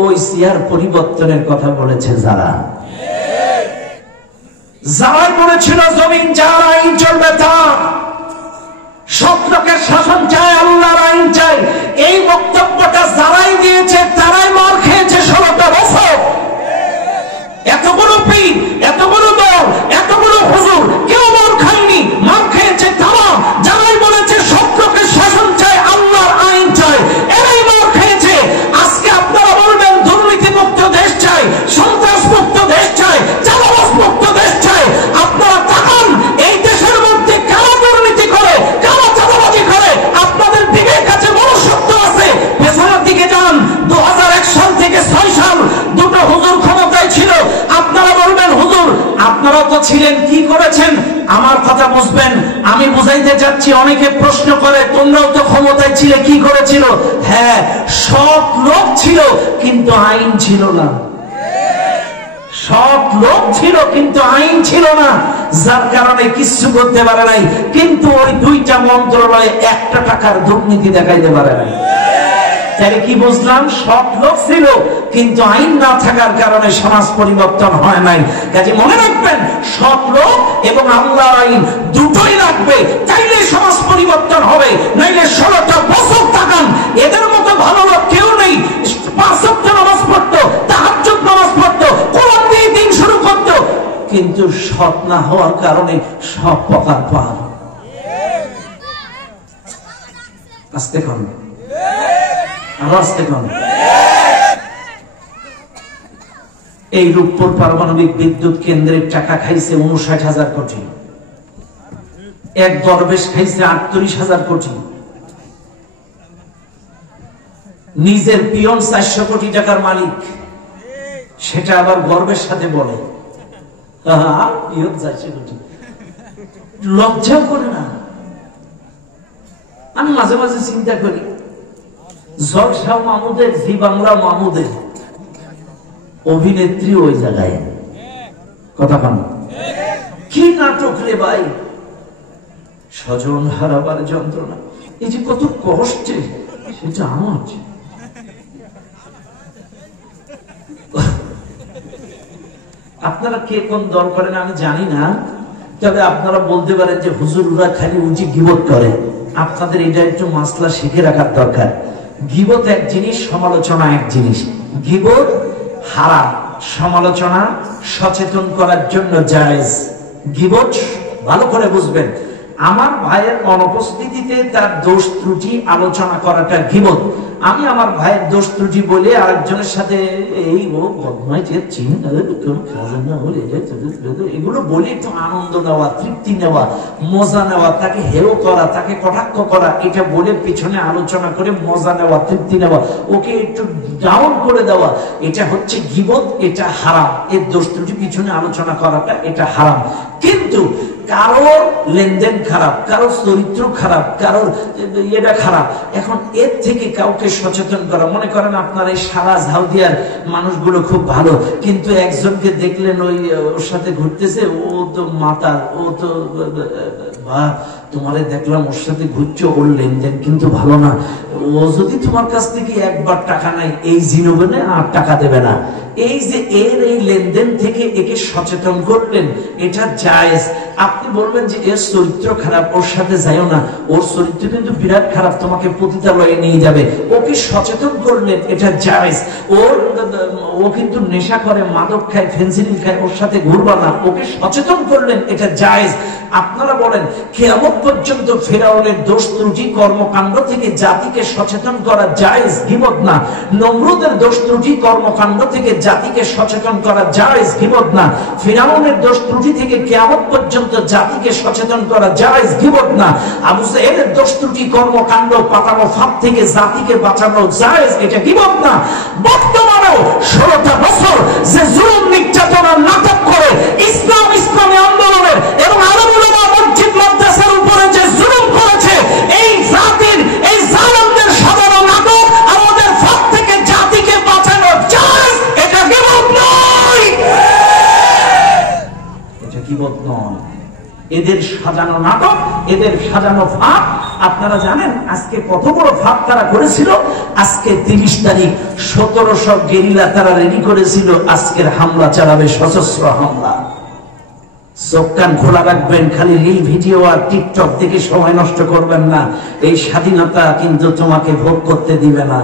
ওই চেয়ার পরিবর্তনের কথা বলেছে যারা যারাই বলেছিল জমিন যার আইন চলবে তার, সব লোকের শাসন চায়, আল্লাহর আইন চাই, এই বক্তব্যটা যারাই দিয়েছে তারাই মার খেয়েছে 16টা বছর। এতগুলো পীর, এতগুলো দল, এতগুলো হুজুর, কেউ মার খায়নি, মার খেয়েছে তারা যারাই বলেছে সব লোকের শাসন চাই, আল্লাহর আইন চাই, এরাই মার খেয়েছে। আজকে আপনারা বলবেন দুর্নীতি মুক্ত দেশ চাই, সন্ত্রাস মুক্ত দেশ চাই, চাঁদাবাজ মুক্ত দেশ চাই। আপনারা তাকান এই দেশের মধ্যে কারা দুর্নীতি করে, কারা চাঁদাবাজি করে, আপনাদের বিবেক আছে, মনুষ্যত্ব আছে, পেছনের দিকে যান। 2001 সাল থেকে 6 সাল দুটো হুজুর ক্ষমতায় ছিল। আপনারা বলবেন হুজুর আপনারা তো ছিলেন, কি করেছেন? আমার কথা বুঝবেন, আমি বুঝাইতে যাচ্ছি। অনেকে প্রশ্ন করে তোমরাও তো ক্ষমতায় ছিলে, কি করেছিল? হ্যাঁ, সব লোক ছিল কিন্তু আইন ছিল না। সব লোক ছিল কিন্তু আইন ছিল না, যার কারণে কিছু করতে পারে নাই। কিন্তু ওই 2টা মন্ত্রণালয়ে 1 টাকার দুর্নীতি দেখাইতে পারে নাই। তাহলে কি বুঝলাম? সব লোক ছিল কিন্তু আইন না থাকার কারণে সমাজ পরিবর্তন হয় নাই। কাজে মনে রাখবেন সব লোক এবং আল্লাহর আইন দুটোই রাখবে, তাইলে সমাজ পরিবর্তন হবে। নাইলে 16টা বছর তাকান, এদের মতো ভালো লোক কেউ নেই। 5 ওয়াক্ত নামাজ পড়তো, তাহাজ্জুদ নামাজ পড়তো, কোরআন দিয়ে দিন শুরু করতো, কিন্তু সৎ না হওয়ার কারণে সব প্রকার পার। আস্তে খান, আওয়াজ দেখুন। এই রূপপুর পারমাণবিক বিদ্যুৎ কেন্দ্রের টাকা খাইছে 59,000 কোটি, এক দরবেশ খাইছে 38,000 কোটি, নিজের পিয়ন 400 কোটি টাকার মালিক, সেটা আবার গর্বের সাথে বলে পিয়ন 400 কোটি। লজ্জা করে না? আমি মাঝে মাঝে চিন্তা করি জলসা মাহমুদের, জি বাংলা মাহমুদের অভিনেত্রী ওই জায়গায়, কথা কান কি নাটক রে ভাই! স্বজন হারাবার যন্ত্রণা, এই যে কত কষ্টে, সেটা আমার। আপনারা কে কোন দল করেন আমি জানি না, তবে আপনারা বলতে পারেন যে হুজুররা খালি উঁচি গিবত করে। আপনাদের এটা একটু মাসলা শিখে রাখার দরকার। গিবত এক জিনিস, সমালোচনা এক জিনিস। গিবত হারাম, সমালোচনা সচেতন করার জন্য জায়েজ। গিবত ভালো করে বুঝবেন, আমার ভাইয়ের অনুপস্থিতিতে তার দোষ ত্রুটি আলোচনা করাটা গীবত। আমি আমার ভাইয়ের দোষ ত্রুটি বলে আরেকজনের সাথে এই ও বদমাইশের চিন এগুলো বলে একটু আনন্দ নেওয়া, তৃপ্তি নেওয়া, মজা নেওয়া, তাকে হেয় করা, তাকে কটাক্ষ করা, এটা বলে পিছনে আলোচনা করে মজা নেওয়া, তৃপ্তি নেওয়া, ওকে একটু ডাউন করে দেওয়া, এটা হচ্ছে গীবত, এটা হারাম। এর দোষ ত্রুটি পিছনে আলোচনা করাটা এটা হারাম। কিন্তু কারোর লেনদেন খারাপ, কারোর চরিত্র খারাপ, কারোর এটা খারাপ, এখন এর থেকে কাউকে সচেতন করা। মনে করেন আপনার এই সারা ঝাউদিয়ার মানুষগুলো খুব ভালো, কিন্তু একজনকে দেখলেন ওর সাথে ঘুরতেছে, ও তো মাতাল, ও তো তোমারে দেখলাম ওর সাথে ঘুরছো, ওর লেনদেন কিন্তু ভালো না, ও যদি তোমার কাছ থেকে একবার টাকা নাই এই জীবনে আর টাকা দেবে না। এই যে এর এই লেনদেন থেকে একে সচেতন করলেন, এটা জায়েজ। আপনি বলবেন যে এর চরিত্র খারাপ, ওর সাথে যাইও না, ওর চরিত্র কিন্তু বিরাট খারাপ, তোমাকে পতিতালয়ে নিয়ে যাবে, ওকে সচেতন করলেন, এটা জায়েজ। ও কিন্তু নেশা করে, মাদক খায়, ফেন্সিডিল খায়, ওর সাথে ঘুরবা না, ওকে সচেতন করলেন, এটা জায়েজ। আপনারা বলেন কিয়ামত পর্যন্ত ফিরআউনের দোষ ত্রুটি কর্মকাণ্ড থেকে জাতিকে সচেতন করা জায়েজ, গীবত না। নমরুদের দোষ ত্রুটি কর্মকাণ্ড থেকে জাতিকে সচেতন করা জায়েজ, গীবত না। ফিরআউনের দোষ ত্রুটি থেকে কিয়ামত পর্যন্ত জাতিকে সচেতন করা জায়েজ, গীবত না। আবু জাহেলের দোষ ত্রুটি কর্মকাণ্ড পাতানো ফাঁদ থেকে জাতিকে বাঁচানো জায়েজ, এটা গীবত না। বর্তমানেও 16টা বছর যে জুলুম নির্যাতনের নাটক করে ইসলামী আন্দোলনের এবং আরব উলামা মসজিদ মাদ্রাসার উপরে যে জুলুম করেছে, এই জাতির এই জালেমদের সাধারণ নাটক আমাদের ফাঁদ থেকে জাতিকে বাঁচানো জায়েজ, এটা গীবত নয়, এটা গীবত নয়। এদের সাজানো নাটক, এদের সাজানো ফাঁদ। আপনারা জানেন আজকে কত বড় ফাঁদ তারা করেছিল? আজকে 30 তারিখ 1700 গেরিলা তারা রেডি করেছিল, আজকের হামলা চালাবে, সশস্ত্র হামলা। চোখ কান খোলা রাখবেন, খালি রিল ভিডিও আর টিকটক দেখে সময় নষ্ট করবেন না। এই স্বাধীনতা কিন্তু তোমাকে ভোগ করতে দিবে না।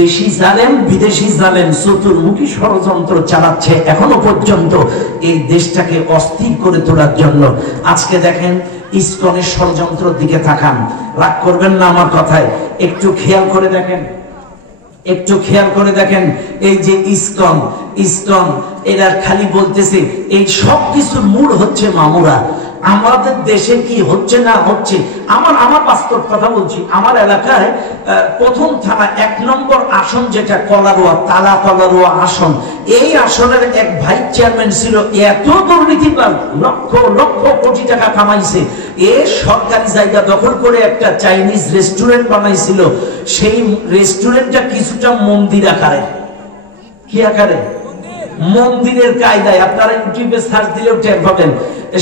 দেশি জালেম, বিদেশি জালেম চতুর্মুখী ষড়যন্ত্র চালাচ্ছে এখনো পর্যন্ত এই দেশটাকে অস্থির করে তোলার জন্য। আজকে দেখেন ইসকনের ষড়যন্ত্রের দিকে তাকান, রাগ করবেন না আমার কথায়, একটু খেয়াল করে দেখেন, একটু খেয়াল করে দেখেন। এই যে ইসকন এরা খালি বলতেছে এই সব কিছুর মূল হচ্ছে মামুরা। আমাদের দেশে কি হচ্ছে না হচ্ছে, আমার বাস্তব কথা বলছি। আমার এলাকায় প্রথম থানা 1 নম্বর আসন যেটা কলারোয়া, তালা কলারোয়া আসন, এই আসনের এক ভাইস চেয়ারম্যান ছিল, এত দুর্নীতিবাজ, লক্ষ লক্ষ কোটি টাকা কামাইছে। এ সরকারি জায়গা দখল করে একটা চাইনিজ রেস্টুরেন্ট বানাইছিল। সেই রেস্টুরেন্টটা কিছুটা মন্দির আকারে। কি আকারে? মন্দিরের কায়দায়। আপনারা ইউটিউবে সার্চ দিলেও টের পাবেন।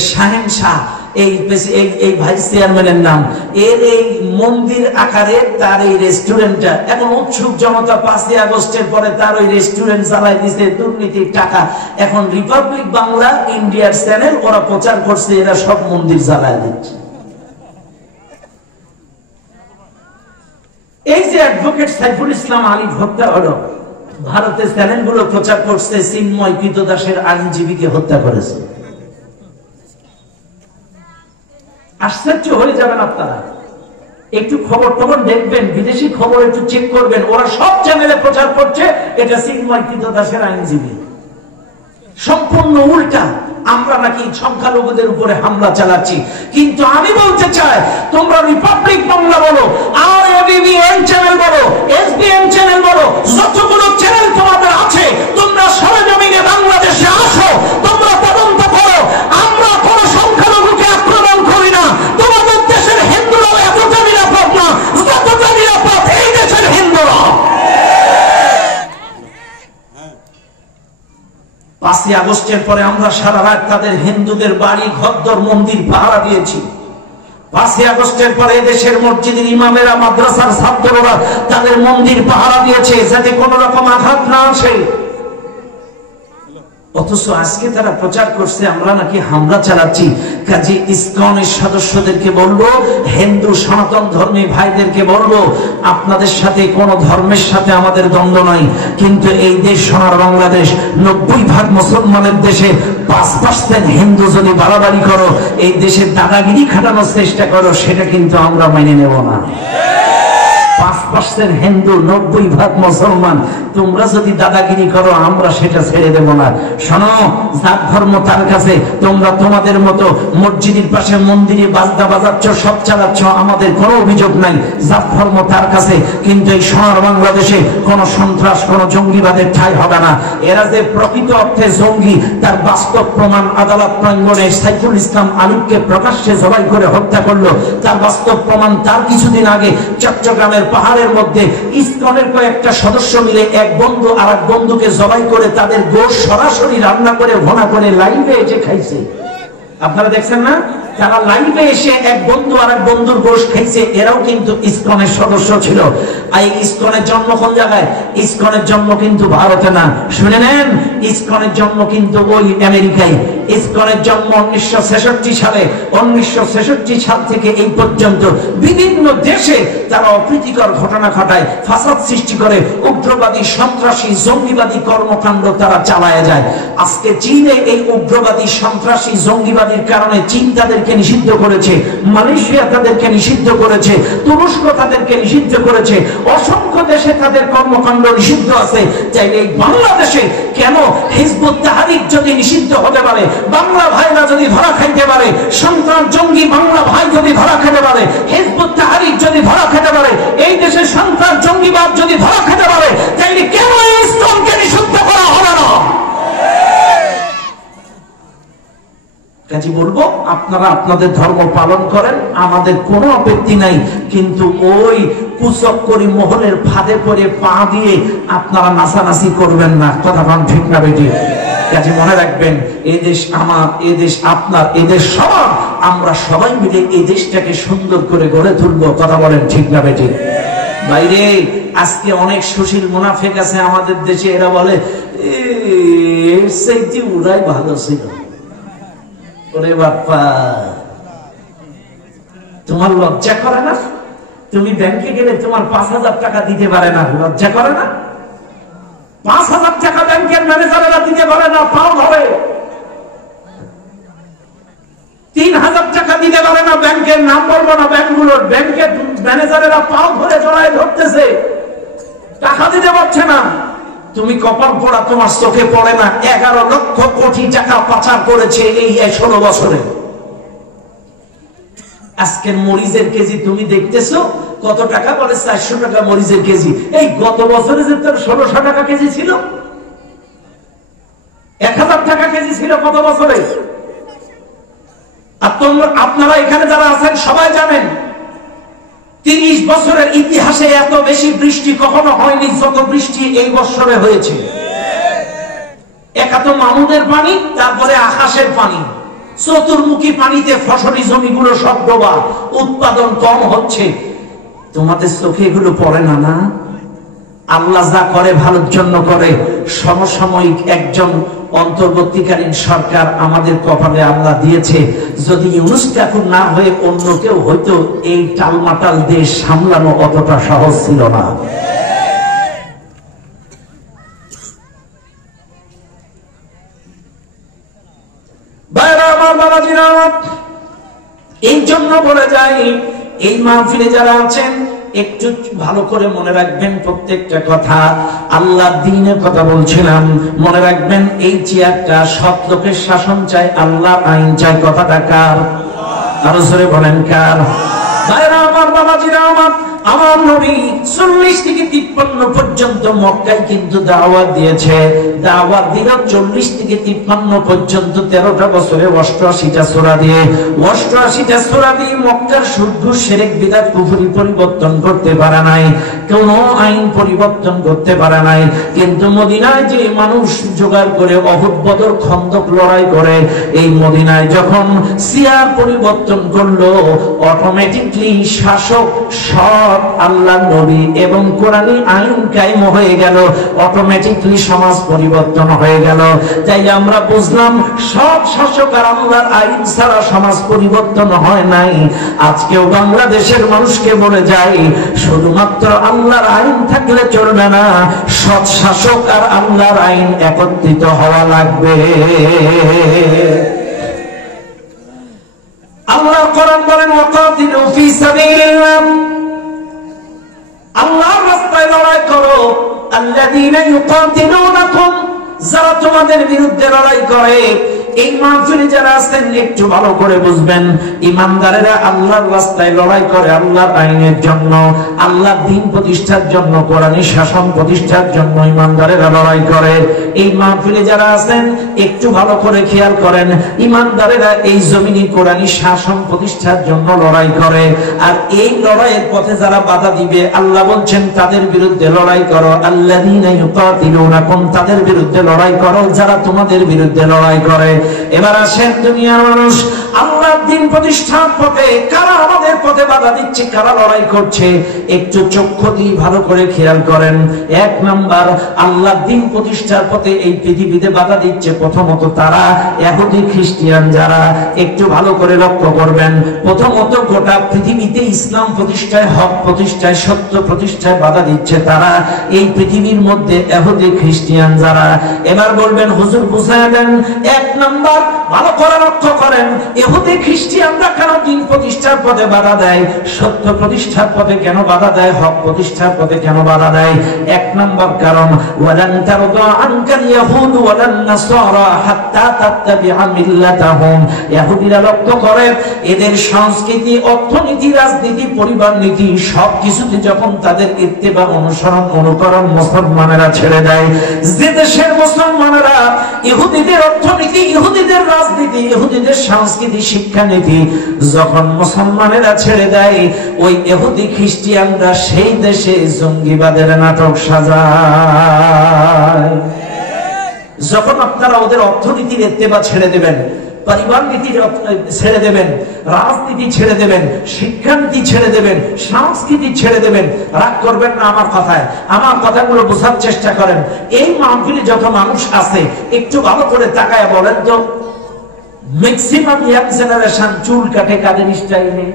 শাহেন শাহ এই ভাইস চেয়ারম্যানের নাম। এর এই মন্দির আকারে তার এই রেস্টুরেন্টটা। এখন উৎসুক জনতা 5ই আগস্টের পরে তার ওই রেস্টুরেন্ট চালাই দিছে দুর্নীতির টাকা। এখন রিপাবলিক বাংলা, ইন্ডিয়ার চ্যানেল, ওরা প্রচার করছে এরা সব মন্দির জ্বালায় দিচ্ছে। এই যে অ্যাডভোকেট সাইফুল ইসলাম আলী হত্যা হলো, ভারতের চ্যানেলগুলো প্রচার করছে চিন্ময় কৃতদাসের আইনজীবীকে হত্যা করেছে। আশ্চর্য হয়ে যাবেন আপনারা। একটু খবর দেখবেন, বিদেশি খবর একটু চেক করবেন, ওরা সব চ্যানেলে প্রচার করছে এটা চিন্ময় কৃতদাসের আইনজীবী। সম্পূর্ণ উল্টা। আমরা নাকি সংখ্যালঘুদের উপরে হামলা চালাচ্ছি, কিন্তু আমি বলতে চাই তোমরা রিপাবলিক বাংলা বলো, আর এবিএন চ্যানেল বলো, এসবিএন চ্যানেল বলো, যতগুলো চ্যানেল তোমাদের আছে, তোমরা সরেজমিনে বাংলাদেশে আসো, তোমরা তদন্ত করো। আমরা কোন সংখ্যালঘুকে আক্রমণ করি না। তোমাদের দেশের হিন্দুরাও এতটা নিরাপদ না যতটা নিরাপদ এই দেশের হিন্দুরা। 5ই আগস্টের পরে আমরা সারা রাত তাদের হিন্দুদের বাড়ি, ঘরদর, মন্দির পাহারা দিয়েছি। 5ই আগস্টের পরে দেশের মসজিদের ইমামেরা, মাদ্রাসার ছাত্ররা তাদের মন্দির পাহারা দিয়েছে, যাতে কোন রকম আঘাত না আসে। অথচ আজকে তারা প্রচার করছে আমরা নাকি হামলা চালাচ্ছি। কাজে ইসকনের সদস্যদেরকে বলবো, হিন্দু সনাতন ধর্মী ভাইদেরকে বলবো, আপনাদের সাথে কোন ধর্মের সাথে আমাদের দ্বন্দ্ব নাই, কিন্তু এই দেশ সোনার বাংলাদেশ, 90% মুসলমানের দেশে 5% হিন্দু যদি বাড়াবাড়ি করো, এই দেশে দাদাগিরি খাটানোর চেষ্টা করো, সেটা কিন্তু আমরা মেনে নেব না। 5% হিন্দু, 90% মুসলমান, তোমরা যদি দাদাগিরি করো আমরা সেটা ছেড়ে দেব না। শোনো, যার ধর্ম তার কাছে, তোমরা তোমাদের মতো মসজিদের পাশে মন্দিরে বাজনা বাজাচ্ছ, সব চালাচ্ছ, আমাদের কোনো অভিযোগ নাই, যার ধর্ম তার কাছে। কিন্তু এই সোনার বাংলাদেশে কোন সন্ত্রাস, কোন জঙ্গিবাদের ঠাঁই হবে না। এরা যে প্রকৃত অর্থে জঙ্গি তার বাস্তব প্রমাণ আদালত প্রাঙ্গণে সাইফুল ইসলাম আলিফকে প্রকাশ্যে জবাই করে হত্যা করলো, তার বাস্তব প্রমাণ তার কিছুদিন আগে চট্টগ্রামের পাহাড়ের মধ্যে ইসকনের কয়েকটা সদস্য মিলে এক বন্ধু আর এক বন্ধুকে জবাই করে তাদের গোশ সরাসরি রান্না করে ভুনা করে লাইভে এসে খাইছে। আপনারা দেখছেন না? তারা লাইভে এসে এক বন্ধু আর এক বন্ধুর গোশ খাইছে। এরাও কিন্তু ইসকনের সদস্য ছিল। এই ইসকনের জন্ম কোন জায়গায়? ইসকনের জন্ম কিন্তু ভারতে না, শুনে নেন, ইসকনের জন্ম কিন্তু ওই আমেরিকায়। ইসকনের জন্ম 1966 সালে। 1966 সাল থেকে এই পর্যন্ত বিভিন্ন দেশে তারা অপ্রীতিকর ঘটনা ঘটায়, ফাসাদ সৃষ্টি করে, উগ্রবাদী সন্ত্রাসী জঙ্গিবাদী কর্মকাণ্ড তারা চালায় যায়। আজকে চীনে এই উগ্রবাদী সন্ত্রাসী জঙ্গিবাদীর কারণে চীন তাদেরকে নিষিদ্ধ করেছে, মালয়েশিয়া তাদেরকে নিষিদ্ধ করেছে, তুরস্ক তাদেরকে নিষিদ্ধ করেছে, অসংখ্য দেশে তাদের কর্মকাণ্ড নিষিদ্ধ আছে। চাইলে এই বাংলাদেশে কেন হিজবুত তাহরির যদি নিষিদ্ধ হতে পারে, বাংলা ভাইরা যদি ধরা খাইতে পারে, সন্ত্রাস জঙ্গি বাংলা ভাই যদি ধরা খেতে পারে, হিজবুত তাহরির যদি ধরা খেতে পারে, এই দেশে সন্ত্রাস জঙ্গিবাদ যদি ধরা খেতে পারে, তাইলে কেন ইসলামকে নিষিদ্ধ করা হবে না? কাজে বলবো, আপনারা আপনাদের ধর্ম পালন করেন, আমাদের কোনো আপত্তি নাই, কিন্তু ওই কুচক্করি মহলের ফাঁদে পড়ে পা দিয়ে আপনারা নাচানাচি করবেন না। কথা বলেন ঠিক না বেটি? কাজে মনে রাখবেন, এই দেশ আমার, এই দেশ আপনার, এই দেশ সবার, আমরা সবাই মিলে এই দেশটাকে সুন্দর করে গড়ে তুলবো। কথা বলেন ঠিক না বেটি? বাইরে আজকে অনেক সুশীল মুনাফিক আছে আমাদের দেশে, এরা বলে সেইটি ওরাই ভালো ছিল। ওরে বাপ্পা, তোমার লজ্জা করে না? তুমি ব্যাংকে গেলে তোমার 5,000 টাকা দিতে পারে না, লজ্জা করে না? 5,000 টাকা ব্যাংকের ম্যানেজারেরা দিতে পারে না, পাও ধরে। 3,000 টাকা দিতে পারে না, ব্যাংকের নাম বলবো না, ব্যাংকগুলোর ব্যাংকের ম্যানেজারেরা পাও ধরে জড়ায় ধরতেছে, টাকা দিতে পারছে না। তুমি কপাল পড়া, তোমার চোখে পড়ে না 11 লক্ষ কোটি টাকা পাচার করেছে এই 16 বছরে। আজকের মরিচের কেজি তুমি দেখতেছো কত টাকা? বলে 400 টাকা মরিচের কেজি। এই গত বছরে যে তোর 1600 টাকা কেজি ছিল, 1000 টাকা কেজি ছিল গত বছরে। আর তোমরা, আপনারা এখানে যারা আছেন সবাই জানেন, 30 বছরের ইতিহাসে এত বেশি বৃষ্টি কখনো হয়নি যত বৃষ্টি এই বছরে হয়েছে। একা তো মামুদের পানি, তারপরে আকাশের পানি, চতুর্মুখী পানিতে ফসলি জমিগুলো সব ডোবা, উৎপাদন কম হচ্ছে। তোমাদের চোখে এগুলো পড়ে না? না, আল্লাহ যা করে ভালোর জন্য করে। সমসাময়িক একজন অন্তর্বর্তীকালীন সরকার আমাদের কপালে আল্লাহ দিয়েছে। যদি ইউনূস ঠাকুর না হয়ে অন্য কেউ হয়তো এই টালমাটাল দেশ সামলানো অতটা সহজ ছিল না। এই জন্য বলে যাই, এই মাহফিলে যারা আছেন একটু ভালো করে মনে রাখবেন প্রত্যেকটা কথা। আল্লাহ দ্বীনের কথা বলছিলাম, মনে রাখবেন এই চেয়ারটা সৎ লোকের শাসন চাই, আল্লাহ আইন চাই। কথাটা কার? আরো জোরে বলেন কার? ভাইরা আমার, বাবাজিরা আমার, আমার নবী 40 থেকে 53 পর্যন্ত মক্কায় কিন্তু দাওয়াত দিয়েছে। দাওয়াত দিল 40 থেকে 53 পর্যন্ত 13টা বছরে 88টা সূরা দিয়ে। 88টা সূরা দিয়ে মক্কার শুদ্ধ শিরক বিদআত কুফরি পরিবর্তন করতে পারে নাই, কোন আইন পরিবর্তন করতে পারে নাই। কিন্তু মদিনায় যে মানুষ জোগাড় করে অহুদ বদর খন্দক লড়াই করে, এই মদিনায় যখন সিয়ার পরিবর্তন করলো, অটোমেটিকলি শাসক সব হক, আল্লাহ নবী এবং কোরআনী আইন কায়েম হয়ে গেল, অটোমেটিকলি সমাজ পরিবর্তন হয়ে গেল। তাই আমরা বুঝলাম সব শাসক আর আল্লাহর আইন ছাড়া সমাজ পরিবর্তন হয় নাই। আজকেও বাংলাদেশের মানুষকে বলে যাই, শুধুমাত্র আল্লাহর আইন থাকলে চলবে না, সৎ শাসক আর আল্লাহর আইন একত্রিত হওয়া লাগবে। আল্লাহ কোরআন বলেন, ওয়াকাতিলু ফি সাবিলিল্লাহ, আল্লাহর রাস্তায় লড়াই করো। আল্লাযীনা ইউকাতিলুনাকুম, যারা তোমাদের বিরুদ্ধে লড়াই করে। এই মাহফিলে যারা আছেন একটু ভালো করে বুঝবেন, ইমানদারেরা আল্লাহর রাস্তায় লড়াই করে আল্লাহর আইনের জন্য, আল্লাহর দ্বীন প্রতিষ্ঠার জন্য, কোরআনী শাসন প্রতিষ্ঠার জন্য ইমানদারেরা লড়াই করে। এই মাহফিলে যারা আছেন একটু ভালো করে খেয়াল করেন, ইমানদারেরা এই জমিনে কোরআনী শাসন প্রতিষ্ঠার জন্য লড়াই করে। আর এই লড়াইয়ের পথে যারা বাধা দিবে, আল্লাহ বলছেন তাদের বিরুদ্ধে লড়াই করো। আল্লাযীনা ইউকাতিলুনাকুম, তাদের বিরুদ্ধে লড়াই করো যারা তোমাদের বিরুদ্ধে লড়াই করে। এবার আসেন দুনিয়ার মানুষ, আল্লাহর দ্বীন প্রতিষ্ঠার পথে কারা আমাদের পথে বাধা দিচ্ছে, কারা লড়াই করছে, একটু চক্ষু দিয়ে ভালো করে খেয়াল করেন। এক নাম্বার, আল্লাহর দ্বীন প্রতিষ্ঠার পথে এই পৃথিবীতে বাধা দিচ্ছে প্রথমত তারা ইহুদি খ্রিস্টান যারা, একটু ভালো করে লক্ষ্য করবেন। প্রথমত গোটা পৃথিবীতে ইসলাম প্রতিষ্ঠায়, হক প্রতিষ্ঠায়, সত্য প্রতিষ্ঠায় বাধা দিচ্ছে তারা, এই পৃথিবীর মধ্যে ইহুদি খ্রিস্টান যারা। এবার বলবেন হুজুর বুঝায় দেন। এক নাম্বার, ভালো করে লক্ষ্য করেন, ইহুদি খ্রিস্টানরা কেন দ্বীন প্রতিষ্ঠার পথে বাধা দেয়, সত্য প্রতিষ্ঠার পথে কেন বাধা দেয়, হক প্রতিষ্ঠার পথে কেন বাধা দেয়? এক নাম্বার কারণ, ওয়ালান তারদা আনকাল ইয়াহুদ ওয়ালান নাসারা হাত্তা তাত্তাবিআ মিল্লাতাহুম। ইহুদিরা লক্ষ্য করে এদের সংস্কৃতি, অর্থনীতি, রাজনীতি, পরিবার নীতি সবকিছুতে যখন তাদের ইত্তেবা, অনুসরণ, অনুকরণ মুসলমানেরা ছেড়ে দেয়, যে দেশের মুসলমানেরা ইহুদিদের অর্থনীতি, ইহুদিদের রাজনীতি, ইহুদিদের সংস্কৃতি, শিক্ষানীতি যখন মুসলমানেরা ছেড়ে দেয়, ওই ইহুদি খ্রিস্টানরা সেই দেশে জঙ্গিবাদের নাটক সাজায়। যখন আপনারা ওদের অর্থনীতির ইত্তেবা ছেড়ে দেবেন, পরিবার নীতি ছেড়ে দেবেন, রাজনীতি ছেড়ে দেবেন, শিক্ষানীতি ছেড়ে দেবেন, সংস্কৃতি ছেড়ে দেবেন, রাগ করবেন না আমার কথায়, আমার কথাগুলো বোঝার চেষ্টা করেন। এই মাহফিলে যত মানুষ আছে একটু ভালো করে তাকায় বলেন তো, ম্যাক্সিমাম ইয়াং জেনারেশন চুল কাটে কাদের স্টাইলে?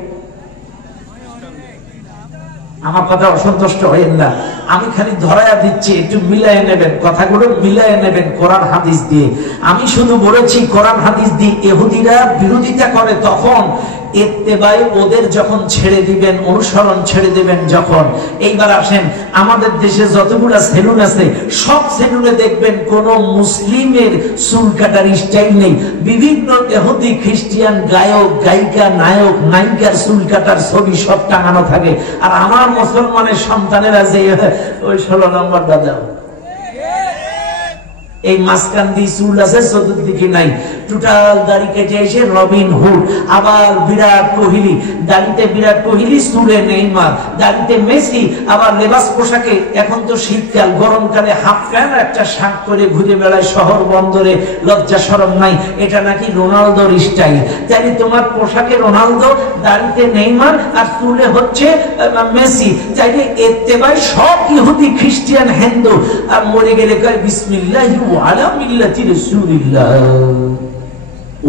আমার কথা অসন্তুষ্ট হইেন না, আমি খালি ধরায়া দিচ্ছি, একটু মিলাইয়ে নেবেন, কথাগুলো মিলাইয়ে নেবেন কোরআন হাদিস দিয়ে। আমি শুধু বলেছি কোরআন হাদিস দিয়ে ইহুদিরা বিরোধিতা করে তখন, ইত্তেবাই ওদের যখন ছেড়ে দিবেন, অনুসরণ ছেড়ে দিবেন যখন। এইবার আসেন, আমাদের দেশে যতগুলো সেলুন আছে সব সেলুনে দেখবেন কোন মুসলিমের চুল কাটার স্টাইল নেই, বিভিন্ন ইহুদি খ্রিস্টান গায়ক, গায়িকা, নায়ক, নায়িকার চুল কাটার ছবি সব টাঙানো থাকে। আর আমার মুসলমানের সন্তানেরা যে ওই 16 নম্বর দাদা, এই মাঝখান দিয়ে চুল আছে, চতুর্দিকে নাই, টোটাল দাড়ি কেটে এসে রবিন হুড। আবার বিরাট কোহলি, দাড়িতে বিরাট কোহলি, চুলে নেইমার, দাড়িতে মেসি। আবার লেবাস পোশাকে, এখন তো শীতকাল, গরমকালে হাফ প্যান্ট একটা শার্ট করে ঘুরে বেড়ায় শহর বন্দরে, লজ্জা শরম নাই, এটা নাকি রোনালদোর স্টাইল। তাই তোমার পোশাকে রোনালদো, দাড়িতে নেইমার, আর চুলে হচ্ছে মেসি। চাইলে ইত্তেবাই সব ইহুদি খ্রিস্টান হিন্দু। আর মরে গেলে কয় বিসমিল্লাহি ওয়া আলা মিল্লাতি রাসূলিল্লাহ।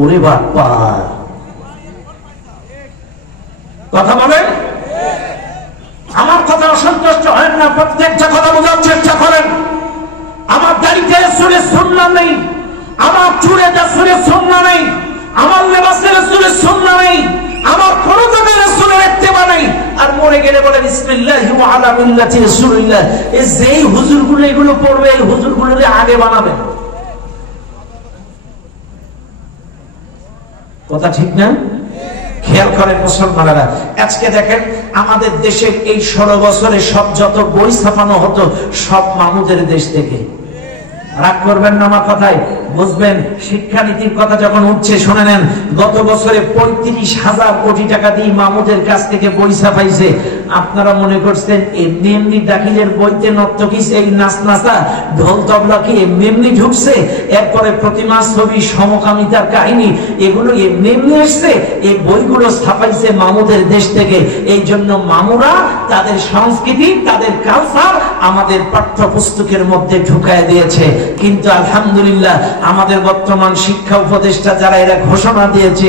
ওরে বাবা, কথা বলেন, আমার কথা অসন্তুষ্ট হয় না, প্রত্যেকটা কথা বোঝার চেষ্টা করেন। আমার দাড়িতে চুলে সুন্নাহ নেই, আমার চুলে চুলে সুন্নাহ নেই, আমার লেবাসের চুলে সুন্নাহ নেই, আমার কোনো ধরনের রাসূলের ইত্তেবা নেই। আর মরে গেলে বলে বিসমিল্লাহি ওয়া আলা মিল্লাতি রাসূলিল্লাহ। এই যেই হুজুরগুলো এগুলো পড়বে, এই হুজুরগুলোরে আগে বানাবেন। কথা ঠিক না? খেয়াল করেন মুসলমানেরা, আজকে দেখেন আমাদের দেশের এই 16 বছরে সব যত বই ছাপানো হতো সব মামুদের দেশ থেকে। রাগ করবেন না আমার কথায়, বুঝবেন। শিক্ষানীতির কথা যখন উঠছে শুনে নেন, গত বছরে 35,000 কোটি টাকা দিয়ে মামুদের কাছ থেকে বই ছাপাইছে। আপনারা মনে করছেন এমনি এমনি দাখিলের বইতে নর্তকী এই নাচ নাচা ঢোল তবলা কি এমনি এমনি ঢুকছে? এরপরে প্রতিমা ছবি সমকামিতার কাহিনী এগুলো এমনি এমনি আসছে? এই বইগুলো ছাপাইছে মামুদের দেশ থেকে। এই জন্য মামুরা তাদের সংস্কৃতি তাদের কালচার আমাদের পাঠ্যপুস্তকের মধ্যে ঢুকায় দিয়েছে। কিন্তু আলহামদুলিল্লাহ আমাদের বর্তমান শিক্ষা উপদেষ্টা যারা এরা ঘোষণা দিয়েছে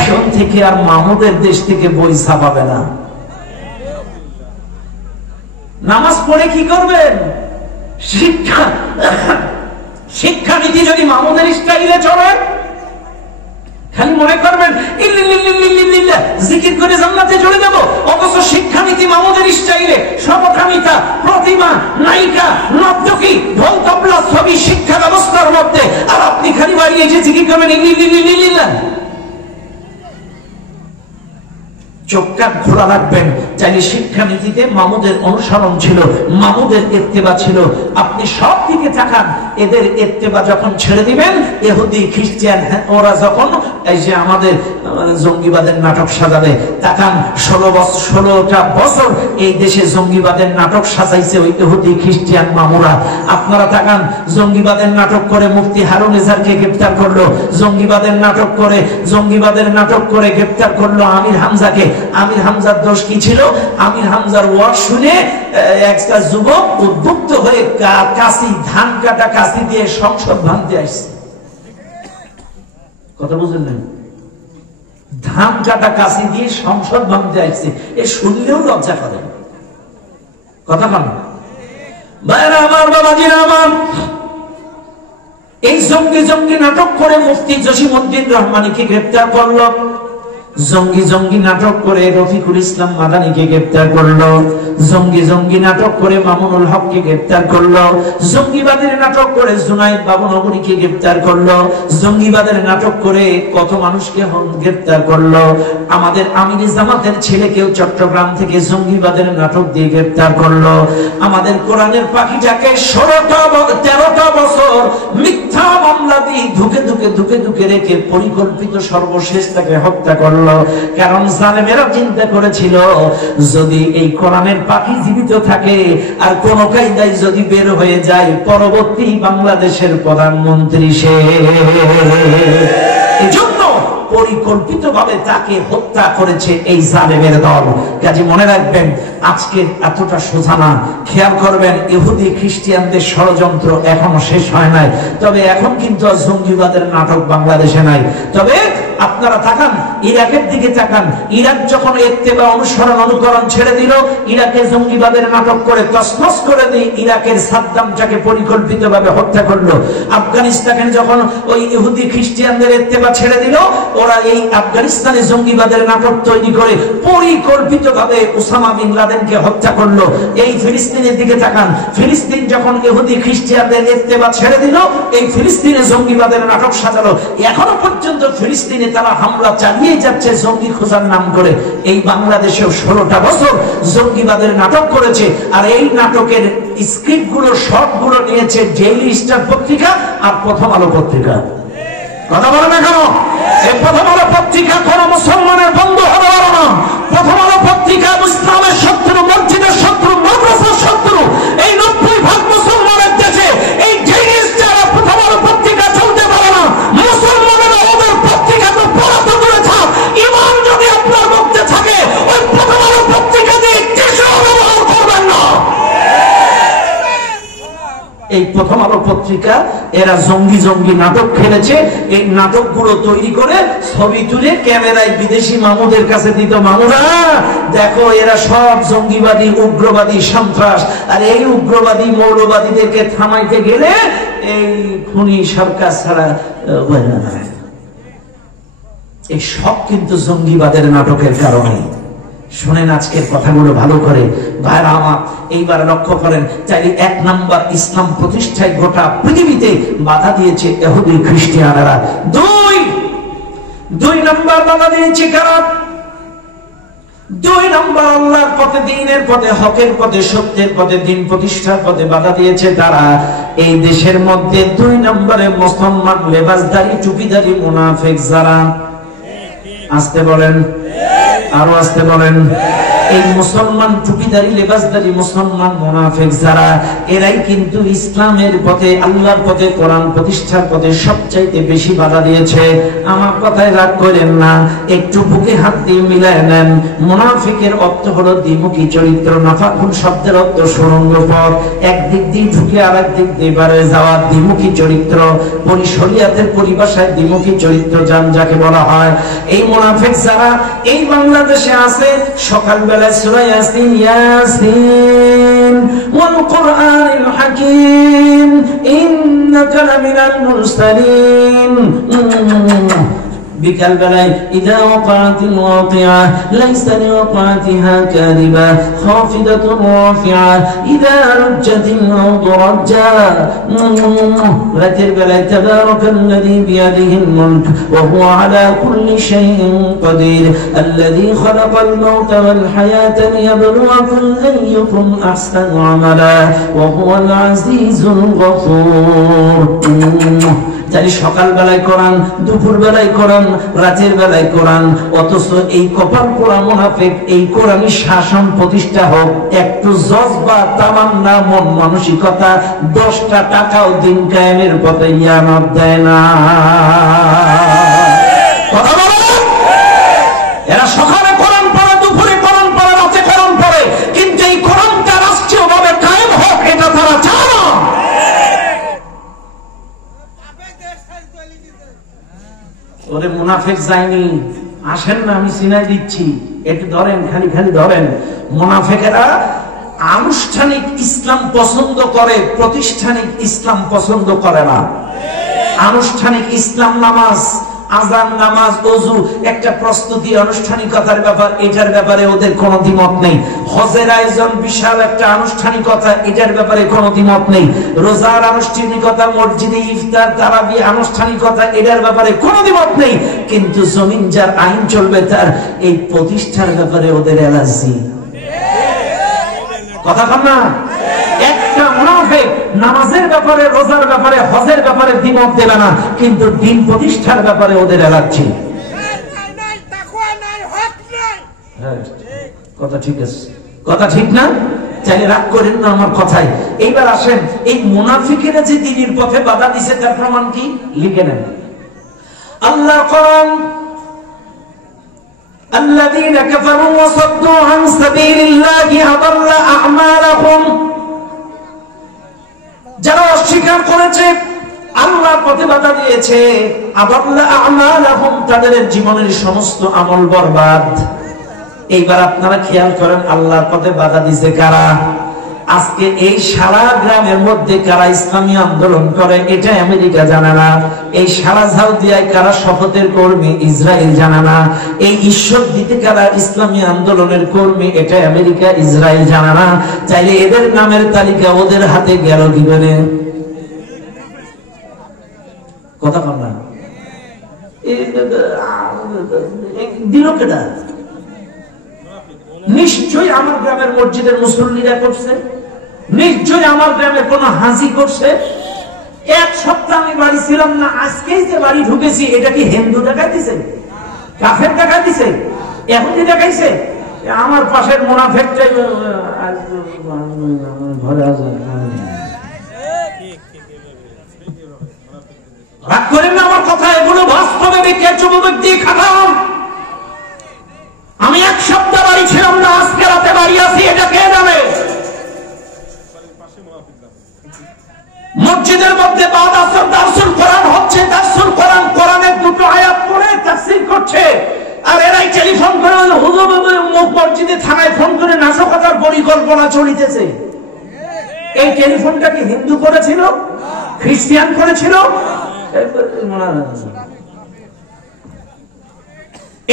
এখন থেকে আর মামুদের দেশ থেকে বই ছাপাবে না। নামাজ পড়ে কি করবেন? শিক্ষানীতি যদি মামুদের স্টাইলে চলে, খালি মনে করবেন জিকির করে জান্নাতে চলে যাব, অথচ শিক্ষানীতি মামুদের স্টাইলে সমকামিতা, প্রতিমা, নায়িকা, নর্তকী, ঢোল তবলা ছবি শিক্ষা ব্যবস্থার মধ্যে, আর আপনি খালি বাড়ি এসে জিকির করবেন চোখ কান খোলা রাখবেন। চাইলে শিক্ষানীতিতে মামুদের অনুসরণ ছিল, মামুদের ইত্তেবা ছিল। আপনি সব দিকে তাকান, এদের ইত্তেবা যখন ছেড়ে দিবেন, ইহুদি খ্রিস্টান ওরা যখন এই যে আমাদের জঙ্গিবাদের নাটক সাজাবে, তাকান 16টা বছর এই দেশে জঙ্গিবাদের নাটক সাজাইছে ওই ইহুদি খ্রিস্টান মামুরা। আপনারা তাকান, জঙ্গিবাদের নাটক করে মুফতি হারুন ইজারকে গ্রেফতার করলো, জঙ্গিবাদের নাটক করে গ্রেফতার করলো আমির হামজাকে। আমির হামজার দোষ কি ছিল? আমির হামজার ওয়াজ শুনে একটা যুবক উদ্বুদ্ধ হয়ে ধান কাটা কাশি দিয়ে সংসদ ভাঙতে আসছে। কথা বুঝলেন? ধান কাটা কাশি দিয়ে সংসদ ভাঙতে আসছে, এ শুনলেও লজ্জা করে। কথা বল ভাইরা আমার, বাবাজিরা আমার, এই জঙ্গি নাটক করে মুফতি জসিমউদ্দিন রহমানীকে গ্রেফতার করলো, জঙ্গি নাটক করে রফিকুল ইসলাম মাদানীকে গ্রেফতার করলো, জঙ্গি নাটক করে মামুনুল হককে গ্রেফতার করলো, জঙ্গিবাদের নাটক করে জুনাইদ বাবুনগরীকে গ্রেফতার করলো, জঙ্গিবাদের নাটক করে কত মানুষকে গ্রেফতার করলো। আমাদের আমির জামাতের ছেলেকেও চট্টগ্রাম থেকে জঙ্গিবাদের নাটক দিয়ে গ্রেফতার করলো। আমাদের কোরআনের পাখিটাকে 13টা বছর মিথ্যা মামলা দিয়ে ধুকে রেখে পরিকল্পিত সর্বশেষ তাকে হত্যা করলো। কারণ জালেমেরা চিন্তা করেছিল যদি এই কোরআনের পাখি জীবিত থাকে আর কোন কায়দায় যদি বের হয়ে যায়, পরবর্তী বাংলাদেশের প্রধানমন্ত্রী সে। এজন্য পরিকল্পিতভাবে তাকে হত্যা করেছে এই জালেমের দল। কাজে মনে রাখবেন, আজকে এতটা সোজা না। খেয়াল করবেন, ইহুদি খ্রিস্টানদের ষড়যন্ত্র এখনো শেষ হয় নাই। তবে এখন কিন্তু জঙ্গিবাদের নাটক বাংলাদেশে নাই। তবে আপনারা তাকান, ইরাকের দিকে তাকান। ইরাক যখন ইত্তেবা অনুকরণ ছেড়ে দিল, ইরাকে জঙ্গিবাদের নাটক করে তছনছ করে দিয়ে ইরাকের সাদ্দামটাকে পরিকল্পিতভাবে হত্যা করলো। আফগানিস্তানে যখন ওই ইহুদি খ্রিস্টানদের ইত্তেবা ছেড়ে দিল, ওরা এই আফগানিস্তানে জঙ্গিবাদের নাটক তৈরি করে পরিকল্পিতভাবে ওসামা বিন লাদেনকে হত্যা করলো। এই ফিলিস্তিনের দিকে তাকান, ফিলিস্তিন যখন ইহুদি খ্রিস্টানদের ইত্তেবা ছেড়ে দিল, এই ফিলিস্তিনে জঙ্গিবাদের নাটক সাজালো। এখনো পর্যন্ত ফিলিস্তিনে তারা হামলা চালিয়ে যাচ্ছে জঙ্গি খোঁজার নাম করে। এই বাংলাদেশেও 16টা বছর জঙ্গিবাদের নাটক করেছে। আর এই নাটকের স্ক্রিপ্ট গুলো, শর্ট গুলো নিয়েছে ডেইলি স্টার পত্রিকা আর প্রথম আলো পত্রিকা। কথা বলে না কেন? এই প্রথম আলো পত্রিকা কোন মুসলমানের বন্ধু হতে পারে না। প্রথম আলো পত্রিকা ইসলামের শত্রু, মসজিদের শত্রু, মাদ্রাসার শত্রু। এই 90% মুসলমানের দেশে এই ডেইলি স্টার আর প্রথম আলো পত্রিকা চলতে পারে না। মুসলমানের ওদের পত্রিকা তো পড়াত করে থাক। ঈমান যদি আপনার মধ্যে থাকে, ওই প্রথম আলো পত্রিকা দিয়ে কিছু ব্যবহার করবেন না। এই প্রথম আলো পত্রিকা এরা জঙ্গি নাটক খেলেছে। এই নাটকগুলো তৈরি করে ছবি তুলে ক্যামেরায় বিদেশি মামুদের কাছে দিত। মামুরা দেখো, এরা সব জঙ্গিবাদী, উগ্রবাদী, সন্ত্রাস। আর এই উগ্রবাদী মৌলবাদীদেরকে থামাইতে গেলে এই খুনি সরকার ছাড়া এই সব কিন্তু জঙ্গিবাদের নাটকের কারণে। শুনেন আজকের কথাগুলো ভালো করে ভাইরা আমার। এইবার লক্ষ্য করেন, চাইলে 1 নাম্বার ইসলাম প্রতিষ্ঠায় গোটা পৃথিবীতে বাধা দিয়েছে ইহুদি খ্রিস্টানেরা। 2 নাম্বার বাধা দিয়েছে কারা? 2 নাম্বার আল্লাহর পথে, দ্বীনের পথে, হকের পথে, সত্যের পথে, দ্বীন প্রতিষ্ঠার পথে বাধা দিয়েছে তারা। এই দেশের মধ্যে 2 নম্বরে মুসলমান লেবাসদারি, টুপিদারি মুনাফিক যারা। আসতে বলেন, আরো আসতে বলেন। এই মুসলমান টুপিদারি লেবাসদারি মুসলমান মুনাফিক যারা, এরাই কিন্তু ইসলামের পথে, আল্লাহর পথে, কোরআন প্রতিষ্ঠার পথে সবচাইতে বেশি বাধা দিয়েছে। আমার কথায় রাগ করেন না, একটু বুকে হাত দিয়ে মিলায় নেন। মুনাফিকের অর্থ হলো দ্বিমুখী চরিত্র। নাফাকুন শব্দের অর্থ সুড়ঙ্গ পথ, একদিক দিয়ে ঢুকে আরেক দিক দিয়ে বাইরে যাওয়া, দ্বিমুখী চরিত্র। শরিয়াতের পরিভাষায় দ্বিমুখী চরিত্র যাকে বলা হয়। এই মুনাফিক যারা এই বাংলাদেশে আছে, সকালবেলায় সূরা ইয়াসিন, ইয়াসিন ওয়াল কুরআনিল হাকীম ইন্নাকা লামিনাল মুরসালিন, বিকাল বেলায় ইযা ওয়াকাতিল ওয়াকিআ লাইসা লিওয়াকাতিহা কাযিবা খাফিদাতুন রাফিআ ইযা রুজ্জাতিল আরদু রাজ্জা, রাতের বেলায় তাবারাকাল্লাযী বিয়াদিহিল মুলক ওয়া হুয়া আলা কুল্লি শাইইন কাদির আল্লাযী খালাকাল মাউতা ওয়াল হায়াতা লিয়াবলুয়াকুম আইয়ুকুম আহসানু আমালা ওয়া হুয়াল আজিজুল গফুর। তাহলে সকাল বেলায় কোরআন, দুপুর বেলায় কোরআন, রাতের বেলায় কোরআন, অথচ এই কপাল পোড়া মুনাফিক এই কোরআনি শাসন প্রতিষ্ঠা হোক, একটু জজবা, তামান্না, মন মানসিকতা, 10টা টাকাও দিন কায়েমের পথে ইয়ানত দেয় না। কথা বলেন, এরা সকালে কোরআন পড়ে, দুপুরে কোরআন পড়ে, রাতে কোরআন পড়ে, কিন্তু এই কোরআনটা রাষ্ট্রীয়ভাবে কায়েম হোক এটা তারা চায় না। ওরে মুনাফিক যায়নি, আসেন না, আমি চিনাই দিচ্ছি, একটু ধরেন, খালি খালি ধরেন। মুনাফিকেরা আনুষ্ঠানিক ইসলাম পছন্দ করে, প্রতিষ্ঠানিক ইসলাম পছন্দ করে না। আনুষ্ঠানিক ইসলাম নামাজ, আযান, নামাজ, ওযু একটা প্রস্তুতি, আনুষ্ঠানিকতার ব্যাপার, এটার ব্যাপারে ওদের কোনো দ্বিমত নেই। হজের আয়োজন বিশাল একটা আনুষ্ঠানিকতা, এটার ব্যাপারে কোনো দ্বিমত নেই। রোজার আনুষ্ঠানিকতা, মসজিদে ইফতার, তারাবির আনুষ্ঠানিকতা, এটার ব্যাপারে কোনো দ্বিমত নেই। কিন্তু জমিন যার আইন চলবে তার এই প্রতিষ্ঠার ব্যাপারে ওদের অ্যালার্জি। কথা কন না? একটা মুনাফিক নামাজের ব্যাপারে, রোজার ব্যাপারে, হজের ব্যাপারে দ্বিমত দেবে না, কিন্তু দিন প্রতিষ্ঠার ব্যাপারে ওদের অ্যালার্জি। কথা ঠিক আছে, কথা ঠিক না? চাইলে রাগ করেন না আমার কথায়। এইবার আসেন, এই মুনাফিকেরা যে দ্বীনের পথে বাধা দিছে তার প্রমাণ কি? লিখে নেন। আল্লাহ কোরআন, الذين كفروا وصدوا عن سبيل الله أضل أعمالهم, যারা অস্বীকার করেছে, আল্লাহর পথে বাধা দিয়েছে, আদাল্লা আমালাহুম, তাদের জীবনের সমস্ত আমল বরবাদ। এইবার আপনারা খেয়াল করেন, আল্লাহর পথে বাধা দিয়েছে কারা? আজকে এই সারা গ্রামের মধ্যে কারা ইসলামী আন্দোলন করে এটা আমেরিকা জানে না। এই সারা ঝাউদিয়ায় কারা শপথের কর্মী ইসরায়েল জানে না। এই ঈশ্বর দিতে কারা ইসলামী আন্দোলনের কর্মী এটা আমেরিকা ইসরায়েল জানে না। চাইলে এদের নামের তালিকা ওদের হাতে গেল কি করে? কথা বল না, দিল কেডা? নিশ্চয়ই আমার গ্রামের মসজিদের মুসল্লিরা করছে, নিশ্চয়ই আমার গ্রামের কোন হাজি করছে। এক সপ্তাহ আমি বাড়ি ছিলাম না, আজকেই যে বাড়ি ঢুকেছি, এটা কি হিন্দু টাকা দিছে, কাফের টাকা দিছে, এহুদি দেখাইছে? আমার পাশের মুনাফিকটাই ঘরে আছে। রাগ করেন না আমার কথা, এগুলো বাস্তবে ব্যক্তি খাতাম। আমি এক সপ্তাহ বাড়ি ছিলাম না, আজকে রাতে বাড়ি আছি, এটা কে জানে? মসজিদের মধ্যে বাদ আসর দারসুল কোরআন হচ্ছে, দারসুল কোরআন, কোরআনের দুটো আয়াত পড়ে তাফসীর করছে, আর এরাই টেলিফোন করে হুজুর মসজিদে থানায় ফোন করে নাশকতার পরিকল্পনা চলিতেছে। এই টেলিফোনটা কি হিন্দু করেছিল, খ্রিস্টান করেছিল?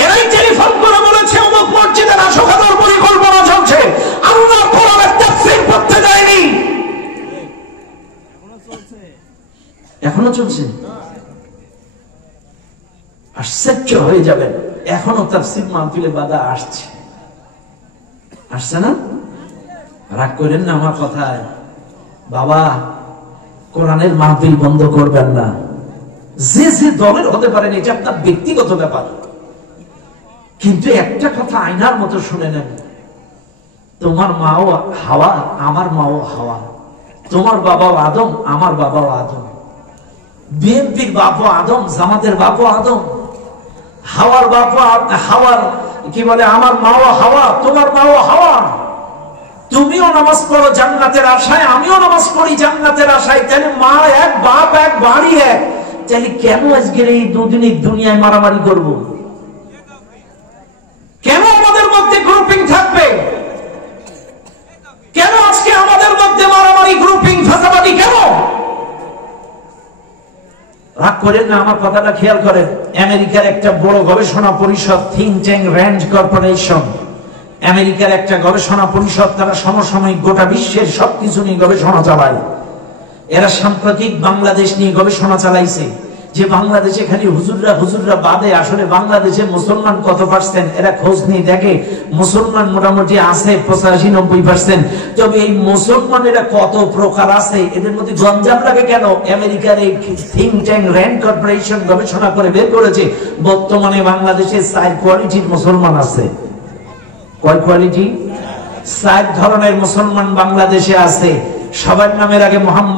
এরাই টেলিফোন করে বলেছে অমুক মসজিদে নাশকতার পরিকল্পনা চলছে। আল্লাহ কোরআনের তাফসীর করতে দেয়নি, এখনো চলছে। আশ্চর্য হয়ে যাবেন, এখনো তাফসীর মাহফিলে বাধা আসছে, আসছে না? রাগ করেন না আমার কথায়। বাবা, কোরআনের মাহফিল বন্ধ করবেন না। যে যে দলের হতে পারেন, এটা আপনার ব্যক্তিগত ব্যাপার, কিন্তু একটা কথা আয়নার মতো শুনে নেন, তোমার মাও হাওয়া, আমার মাও হাওয়া, তোমার বাবাও আদম, আমার বাবাও আদম, বিএনপির বাপও আদম, জামাতের বাপও আদম, হাওয়ার বাপও হাওয়ার কি বলে আমার মাও হাওয়া, তোমার মাও হাওয়া। তুমিও নামাজ পড়ো জান্নাতের আশায়, আমিও নামাজ পড়ি জান্নাতের আশায়। তাহলে মা এক, বাপ এক, বাড়ি এক। তাহলে কেন আজকের এই দুদিনের দুনিয়ায় মারামারি করব? কেন আমাদের মধ্যে গ্রুপিং থাকবে? কেন আজকে আমাদের মধ্যে মারামারি, গ্রুপিং, ফাঁসাবাদী কেন? রাগ করেন না, আমার কথাটা খেয়াল করেন। আমেরিকার একটা বড় গবেষণা পরিষদ, থিঙ্ক ট্যাঙ্ক র্যান্ড কর্পোরেশন, আমেরিকার একটা গবেষণা পরিষদ, তারা সমসাময়িক গোটা বিশ্বের সবকিছু নিয়ে গবেষণা চালায়। এরা সাম্প্রতিক বাংলাদেশ নিয়ে গবেষণা চালাইছে যে বাংলাদেশে খালি হুজুররা বাদে আসলে বাংলাদেশে মুসলমান কত পার্সেন্ট। এরা খোঁজ নিয়ে দেখে মুসলমান মোটামুটি আছে 85-90%। তবে এই মুসলমানেরা কত প্রকার আছে, এদের মধ্যে গঞ্জাম লাগে কেন? আমেরিকার এই থিঙ্ক ট্যাঙ্ক র্যান্ড কর্পোরেশন গবেষণা করে বের করেছে বর্তমানে বাংলাদেশে 4 কোয়ালিটির মুসলমান আছে। কয় কোয়ালিটি? 4 ধরনের মুসলমান বাংলাদেশে আছে। সবার নামের আগে মোহাম্মদ।